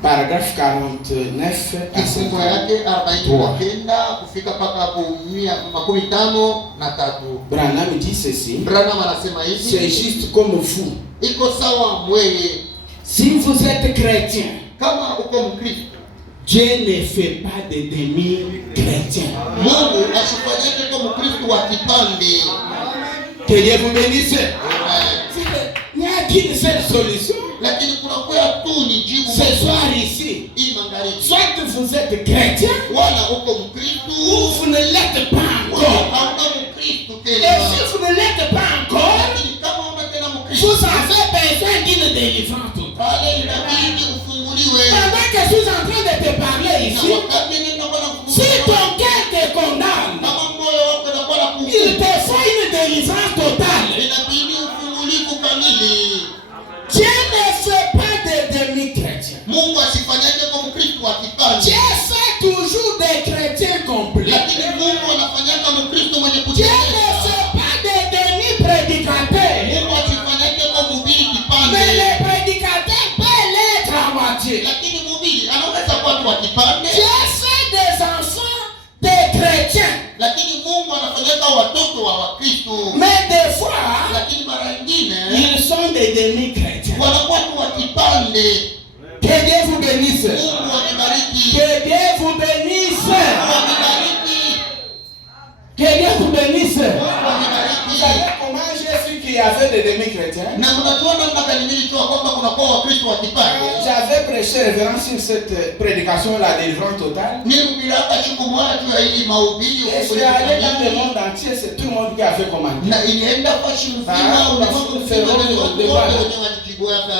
Paragraphe 49 à Kifungo 50. yake 49 kufika mpaka hapo 153. Branham dit ceci. Branham anasema C'est hivi, juste comme vous. iko sawa mweye, Si vous êtes chrétien, kama uko Mkristo, Dieu ne fait pas de demi-chrétien. Mungu asifanyake kwa Mkristo wa kipande. Que Dieu vous bénisse. Amen. Il n'y a qu'une seule solution. Lakini kuna kwa tu ni jibu Ce soir ici, hii magharibi. soit vous êtes chrétien Wala uko Mkristo ou vous ne l'êtes pas wala encore. hauna Mkristo Et tena. si vous ne l'êtes pas encore, Lakini kama una tena Mkristo, vous avez besoin d'une délivrance totale. pale inabidi ufunguliwe. Pendant que je suis en train de te parler Na ici, wakati ninakuwa si nakufunguliwa, ton cœur te condamne, kama moyo wako unakuwa na il kuhukumu, te faut une délivrance totale. inabidi ufungulifu kamili. Dieu ne fait pas de demi-chrétiens. Mungu asifanyake kwa Mkristo wa kipande. Dieu fait toujours des chrétiens complets. Lakini Mungu anafanyaka Mkristo mwenye Dieu ne kutengeneza. fait pas de demi-prédicateurs. Mungu asifanyake kwa mhubiri Mais kipande. les prédicateurs peuvent l'être à moitié. Lakini mhubiri anaweza kuwa tu wa kipande. Dieu fait des enfants des chrétiens. Lakini Mungu anafanyaka watoto wa Wakristo. Mais des fois, Lakini mara nyingine ils sont des demi-chrétiens. wanakuwa tu wa kipande. Que Dieu vous bénisse. Mungu amebariki. Que Dieu vous bénisse. Mungu amebariki. Que Dieu vous bénisse. Mungu Vous amebariki. savez comment j'ai su qu'il y avait des demi-chrétiens? Na unajua namna gani nilijua kwamba kuna kwa Wakristo wa kipande? J'avais prêché révérence sur cette prédication, la délivrance totale. Nilihubiriaka siku moja juu ya hii mahubiri Et je suis allé dans le monde entier, c'est tout le monde qui a fait commandé. na ilienda fashi mzima ulimwengu mzima na ni watu wote wenye walijibuaka.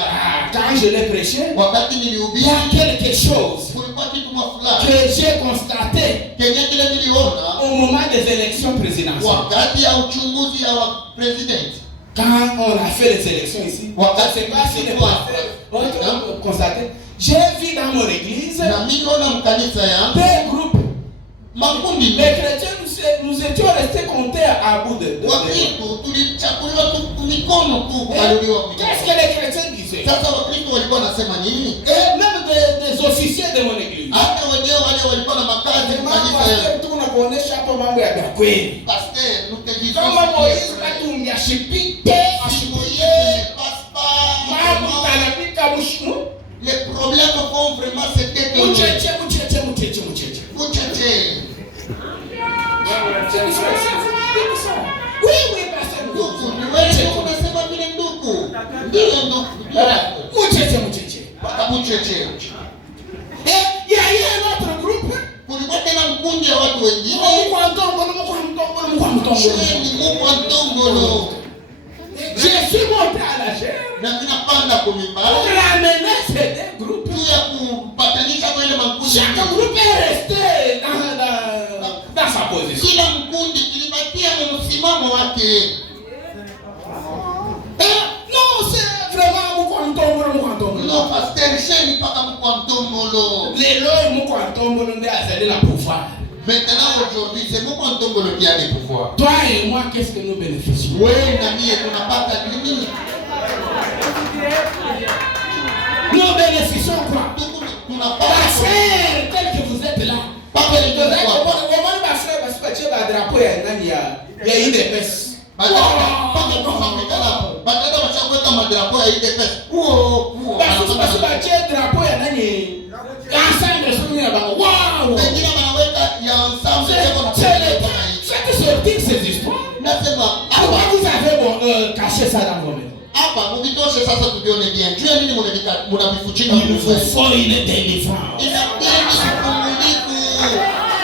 Quand je l'ai prêché, Wakati il y nilihubiri a quelque chose kulikuwa kitu fulani que j'ai constaté kenye kile niliona au moment des élections présidentielles. wakati ya uchunguzi ya wa president. Quand on a fait les élections ici, je ne sais pas si les pasteurs ont constaté. J'ai vu dans mon église Na mimi naona mkanisa yangu deux groupes. makundi Les chrétiens, nous étions restés comptés à bout de Wakristo tulichakuliwa tu mikono tu kubaliwa Qu'est-ce que les chrétiens disaient? Sasa Wakristo walikuwa nasema nini? Et même des officiers de mon église. Hata wenyewe wale walikuwa na makazi kanisa ya Tunakuonesha hapo mambo ya kweli. pastor Kama Moizi katumyashipite asimuye paspa mambo kanapika mushimu. les problèmes vont vraiment se détériorer. Mucheche. Mucheche. Oui, pasteur. Ndugu, ni wewe unasema vile ndugu. Ndio ndugu. Mucheche. Paka mucheche. Et il y a eu un autre groupe. Kulikuwa tena makundi ya watu wengine. Mungu wa ntombolo. Ni Mungu wa ntombolo. Je suis monté à la chair. Na ninapanda kwa mimbari. Pour ramener ces deux groupes. Tu ya kupatanisha kwa ile makundi. Chaque groupe est resté dans sa position. Kila mkundi kilibakia na msimamo wake. Non, c'est vraiment Mungu wa ntombolo. Non, pasteur, sheni paka Mungu wa ntombolo. Lelo Mungu wa ntombolo ndiye azali la pouvoir. Maintenant, aujourd'hui, c'est Mungu wa ntombolo qui a le pouvoir. Toi et moi, qu'est-ce que nous bénéficions? Wewe na mimi tunapata nini? Nous bénéficions quoi? Tunapata La chair, tel que vous êtes là. paka ile Comment kwa. va faire parce que tu as un drapeau il y a une épaisse. Badala wachaweka madrapo ya ile pesa. Huo. Basi bache drapeau ya nani? Ensemble sio ya bango. Wow! Wengine wanaweka ya ensemble yako na C'est sortir ces histoires. nasema Pourquoi vous avez caché ça dans vos mains? hapa mkitoshe sasa tuvione bien. Jua nini mnavifuchika Il vous mwenyewe. faut une délivrance. Inabidi kufunguliku.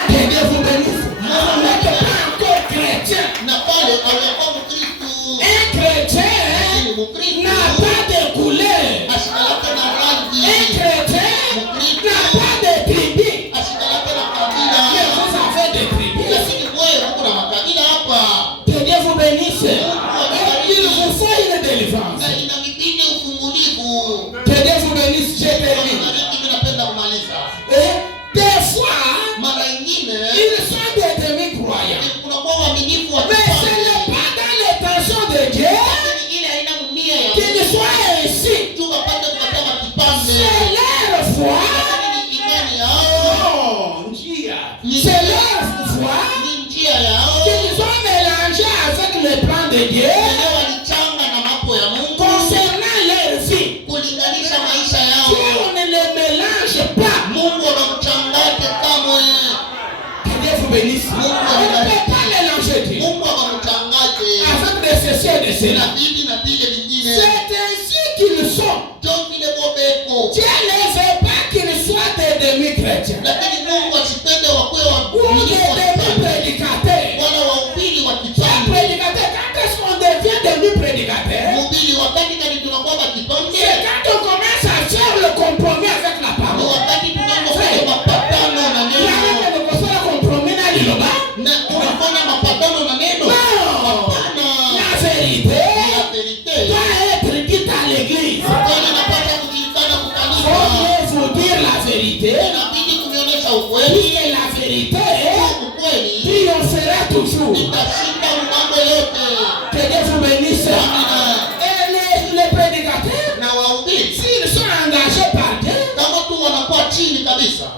Que Dieu vous bénisse. Vous n'êtes pas encore chrétien. Na pale alikuwa Mkristo. Un chrétien n'a pas de couleur. Ashikalaka na Un rangi. chrétien n'a pas de tribu. Ashikalaka na Mais kabila. vous avez des tribus. Lakini wewe uko na makabila hapa. Que Dieu vous bénisse. Il vous faut une délivrance. Na inabidi ufunguliku. Que Dieu vous bénisse. J'ai permis. Mimi napenda kumaliza. Et des fois, Mara nyingine ils sont des demi-croyants. kuna kwa uaminifu wa Mais ce n'est pas dans l'intention de Dieu ile haina nia ya qu'ils soient ainsi. tu wapate kupata kipande. C'est leur foi. Ni imani yao. Oh, njia. C'est leur foi Ni njia yao. qu'ils ont mélangé avec le plan de Dieu Leo walichanga na mambo ya Mungu concernant leur vie. kulinganisha maisha Dieu, yao. on ne les mélange pas. Mungu anamchanganya kamwe. Que Dieu vous bénisse. On ne peut pas mélanger Dieu Mungu anamchanganya. avec de ceci et de Na cela. bibi na bile vingine. C'est ainsi qu'ils sont. Ndio vile bobeko. Dieu ne veut pas qu'ils soient des demi-chrétiens Lakini Mungu asipende wakuwe wa ou des demi-prédicateurs. wala wahubiri wa Un kipande. prédicateur, quand est-ce qu'on devient demi-prédicateur? Mhubiri wakati gani tunakuwa kipande? C'est quand on commence à faire le compromis avec la Ni parole. wakati tunapofanya mapatano na neno. Na unafanya mapatano na neno. Hapana. La vérité La vérité. doit être dite à l'église. Kweli napata kujulikana kwa kanisa. Faut vous dire la vérité. Inabidi kunionyesha ukweli. Et la vérité Ukweli triomphera toujours. itashinda mambo yote. Que Dieu vous bénisse. Amina. Et les prédicateurs, Na wahubiri s'ils sont engagés par Dieu, kama tu wanakuwa chini kabisa.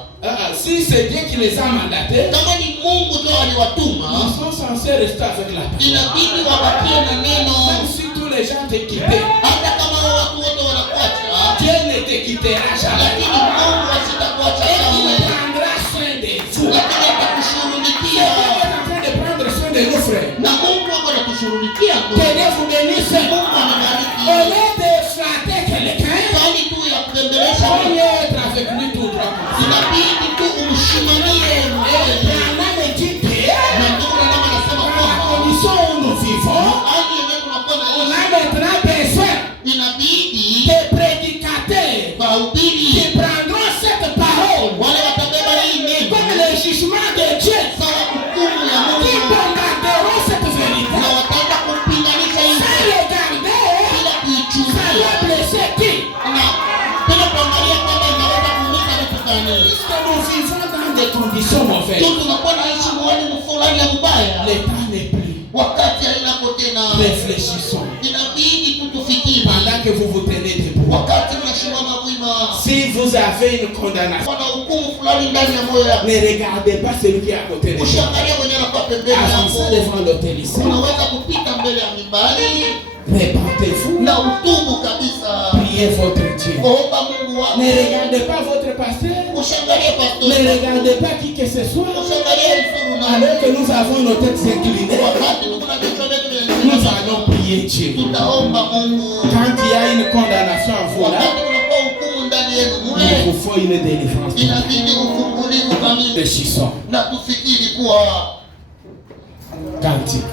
si c'est Dieu qui les a mandatés, Kama ni Mungu ndio aliwatuma, ils sont censés rester avec la parole. inabidi wabakie na neno. Même si tous les gens te quittent, Hata kama watu wote wanakuacha, Dieu ne te quittera jamais. lakini Mungu asitakuacha Et il kamwe. prendra soin de vous. Lakini Dieu atakushughulikia. est en train de prendre soin de nous, frères. Na Mungu ako anakushughulikia tu. Que Dieu vous bénisse. Mungu Au amebariki. lieu de flatter quelqu'un, Kwani tu ya kubembelesha au Mungu, lieu d'être avec lui tout droit. inabidi tu umshimanie Et mwenyewe. Branham dit que, Na ndio Branham anasema dans la kwamba condition où nous vivons, hali yenyewe tunakuwa on na a maintenant besoin inabidi de prédicateurs wahubiri qui prendront cette parole wale watabeba hii neno comme le jugement de Dieu, sawa hukumu ya qui Mungu bombarderont cette vérité na wataenda kupinganisha hii sans regarder bila ça kuichunguza va blesser qui. na bila kuangalia kwamba inaweza kuumiza mtu gani. Puisque nous vivons dans des conditions mauvaises, Tu tunakuwa naishi mwani fulani ya mbaya, le temps n'est plus. wakati hainako tena. Réfléchissons Inabidi tutufikiri pendant que vous vous tenez debout. wakati mnasimama wima. Si vous avez une condamnation, Kuna hukumu fulani ndani ya moyo yako, ne regardez pas celui qui est à côté de vous. ushangalia mwenye anakuwa pembeni Avancez yako. devant l'autel ici. Unaweza kupita mbele ya mimbari Répentez-vous. na utubu kabisa. Priez votre Dieu. Omba Mungu wako. Ne regardez pas votre pasteur. Ushangalie Ne pastor. regardez pas qui que ce soit. Ushangalie ifuru na Alors que nous avons nos têtes inclinées, wakati kuna vichwa vyetu nous vya allons prier Dieu. tutaomba Mungu. Quand il y a une condamnation à vous là, Wakati kunakuwa hukumu ndani yenu il mule, vous faut une délivrance. inabidi ufunguliwe. utulivu kamili. Réfléchissons. Na tufikiri kuwa Cantique.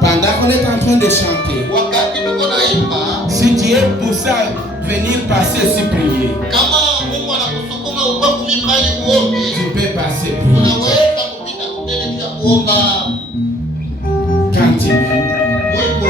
Pendant qu'on est en train de chanter, wakati tuko naimba, si Dieu pousse à venir passer et prier, kama Mungu anakusukuma uko kumimbali kuombe, tu peux passer prier. unaweza kupita mbele ya kuomba. Cantique. Wimbo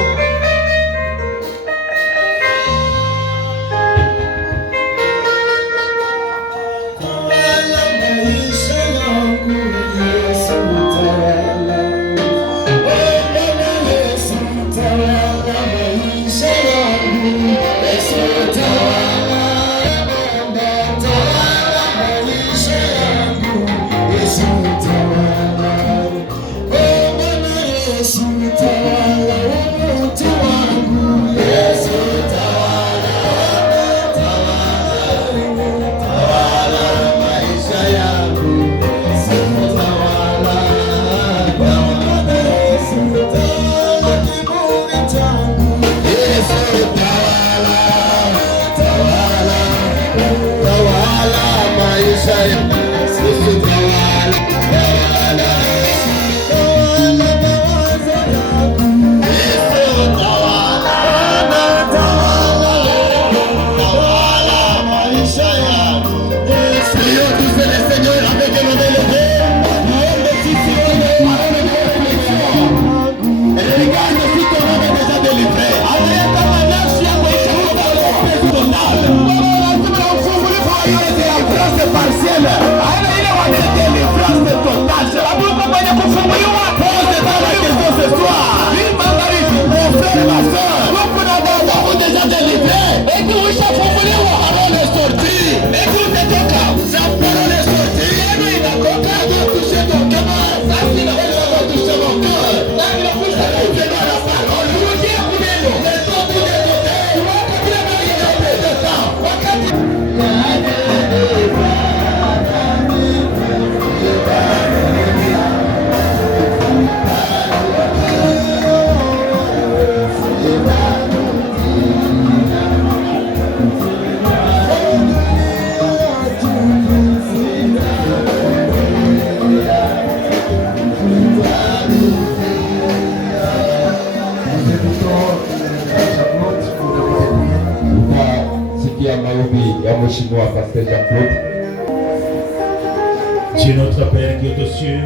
Dieu notre Père qui est aux cieux,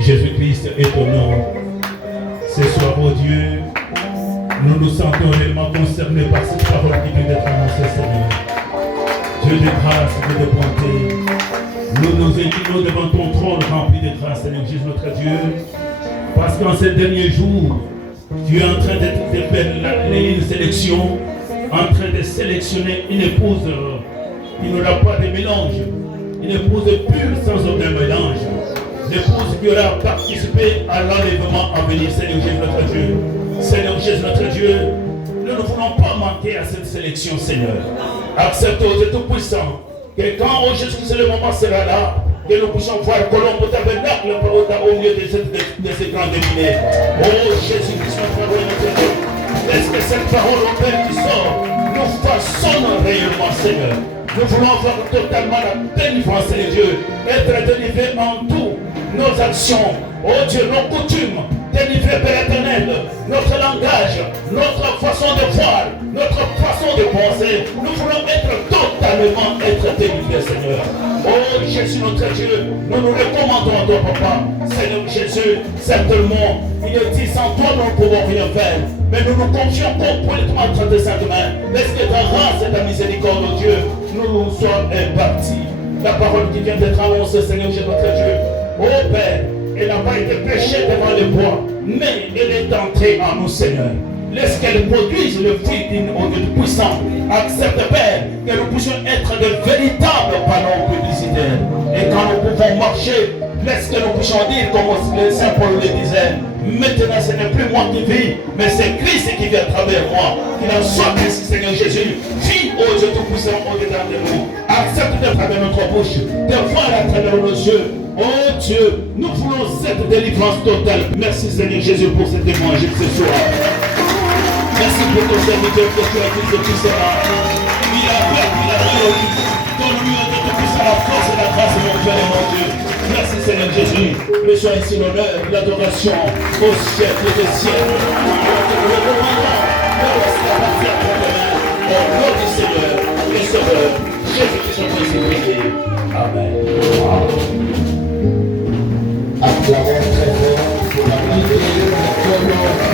Jésus-Christ est ton nom. Ce soir, oh Dieu, nous nous sentons réellement concernés par cette parole qui vient d'être annoncée, Seigneur. Dieu de grâce et de bonté, nous nous inclinons devant ton trône rempli de grâce, Seigneur Jésus notre Dieu, parce qu'en ces derniers jours, tu es en train de faire une sélection, en train de sélectionner une épouse qui n'aura pas de mélange, une épouse pure sans aucun mélange, l'épouse qui aura participé à l'enlèvement à venir, Seigneur Jésus notre Dieu. Seigneur Jésus notre Dieu, nous ne voulons pas manquer à cette sélection, Seigneur. Accepte au Dieu Tout-Puissant que quand au Jésus-Christ le moment sera là, que nous puissions voir Colombe tabernacle au milieu de ces grands déminés. Oh Jésus-Christ notre Dieu, laisse que cette parole au Père qui sort nous façonne réellement, Seigneur. Nous voulons voir totalement la délivrance, Seigneur Dieu, être délivrés en tout, nos actions, oh Dieu, nos coutumes, délivrés Père éternel, notre langage, notre façon de voir, notre façon de penser. Nous voulons être totalement délivrés, Seigneur. Oh Jésus notre Dieu, nous nous recommandons à toi, Papa. Seigneur Jésus, certainement, il est dit sans toi nous ne pouvons rien faire. Mais nous nous confions complètement entre tes saintes mains. Laisse que ta grâce et ta miséricorde, oh Dieu, nous soient impartis. La parole qui vient d'être annoncée, Seigneur Jésus notre Dieu. Oh Père, elle n'a pas été péchée devant le bois, mais elle est entrée en nous, Seigneur. Laisse qu'elle produise le fruit au Dieu puissant. Accepte, Père, que nous puissions être de véritables panneaux publicitaires. Et quand nous pouvons marcher, laisse que nous puissions dire, comme le Saint Paul le disait, maintenant ce n'est plus moi qui vis, mais c'est Christ qui vit à travers moi. Qu'il en soit ainsi, Seigneur Jésus. Vis, ô Dieu Tout-Puissant, au-dedans de nous. Accepte de travers notre bouche, de voir à travers nos yeux. Oh Dieu, nous voulons cette délivrance totale. Merci Seigneur Jésus pour cet évangile ce soir. Merci pour ton serviteur que tu as dit que tu seras. la paix, puis la joie. Donne-lui un peu plus à la force et la grâce, mon Père et mon Dieu. Merci Seigneur Jésus. Reçois ainsi l'honneur, l'adoration au siècle des siècles. Le commandant, le reste appartient à ton Père. Au nom du Seigneur, le Sauveur, Jésus-Christ, notre Seigneur. Amen. Acclamons très fort pour la vie de Dieu.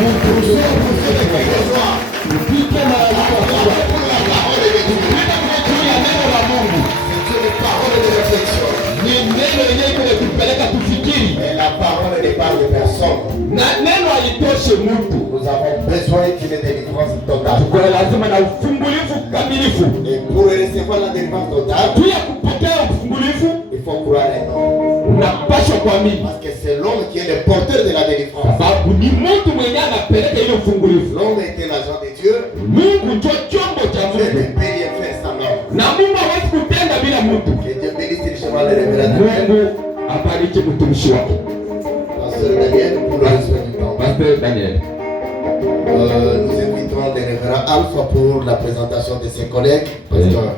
Nous poussons pour ce que nous faisons. Nous piquons dans la parole de Dieu. C'est une parole de réflexion. Et la parole n'est pas de personne. Nous avons besoin d'une délivrance totale. Et pour recevoir la délivrance totale, il faut croire en homme. Parce que c'est l'homme qui est le porteur de la délivrance. L'homme était l'agent de Dieu. Dieu ne peut rien faire sans l'homme. Que Dieu bénisse richement le révérend Daniel. Pasteur Daniel, pour le respect du temps. Pasteur Daniel. Nous invitons le révérend Alpha pour la présentation de ses collègues. Pasteur.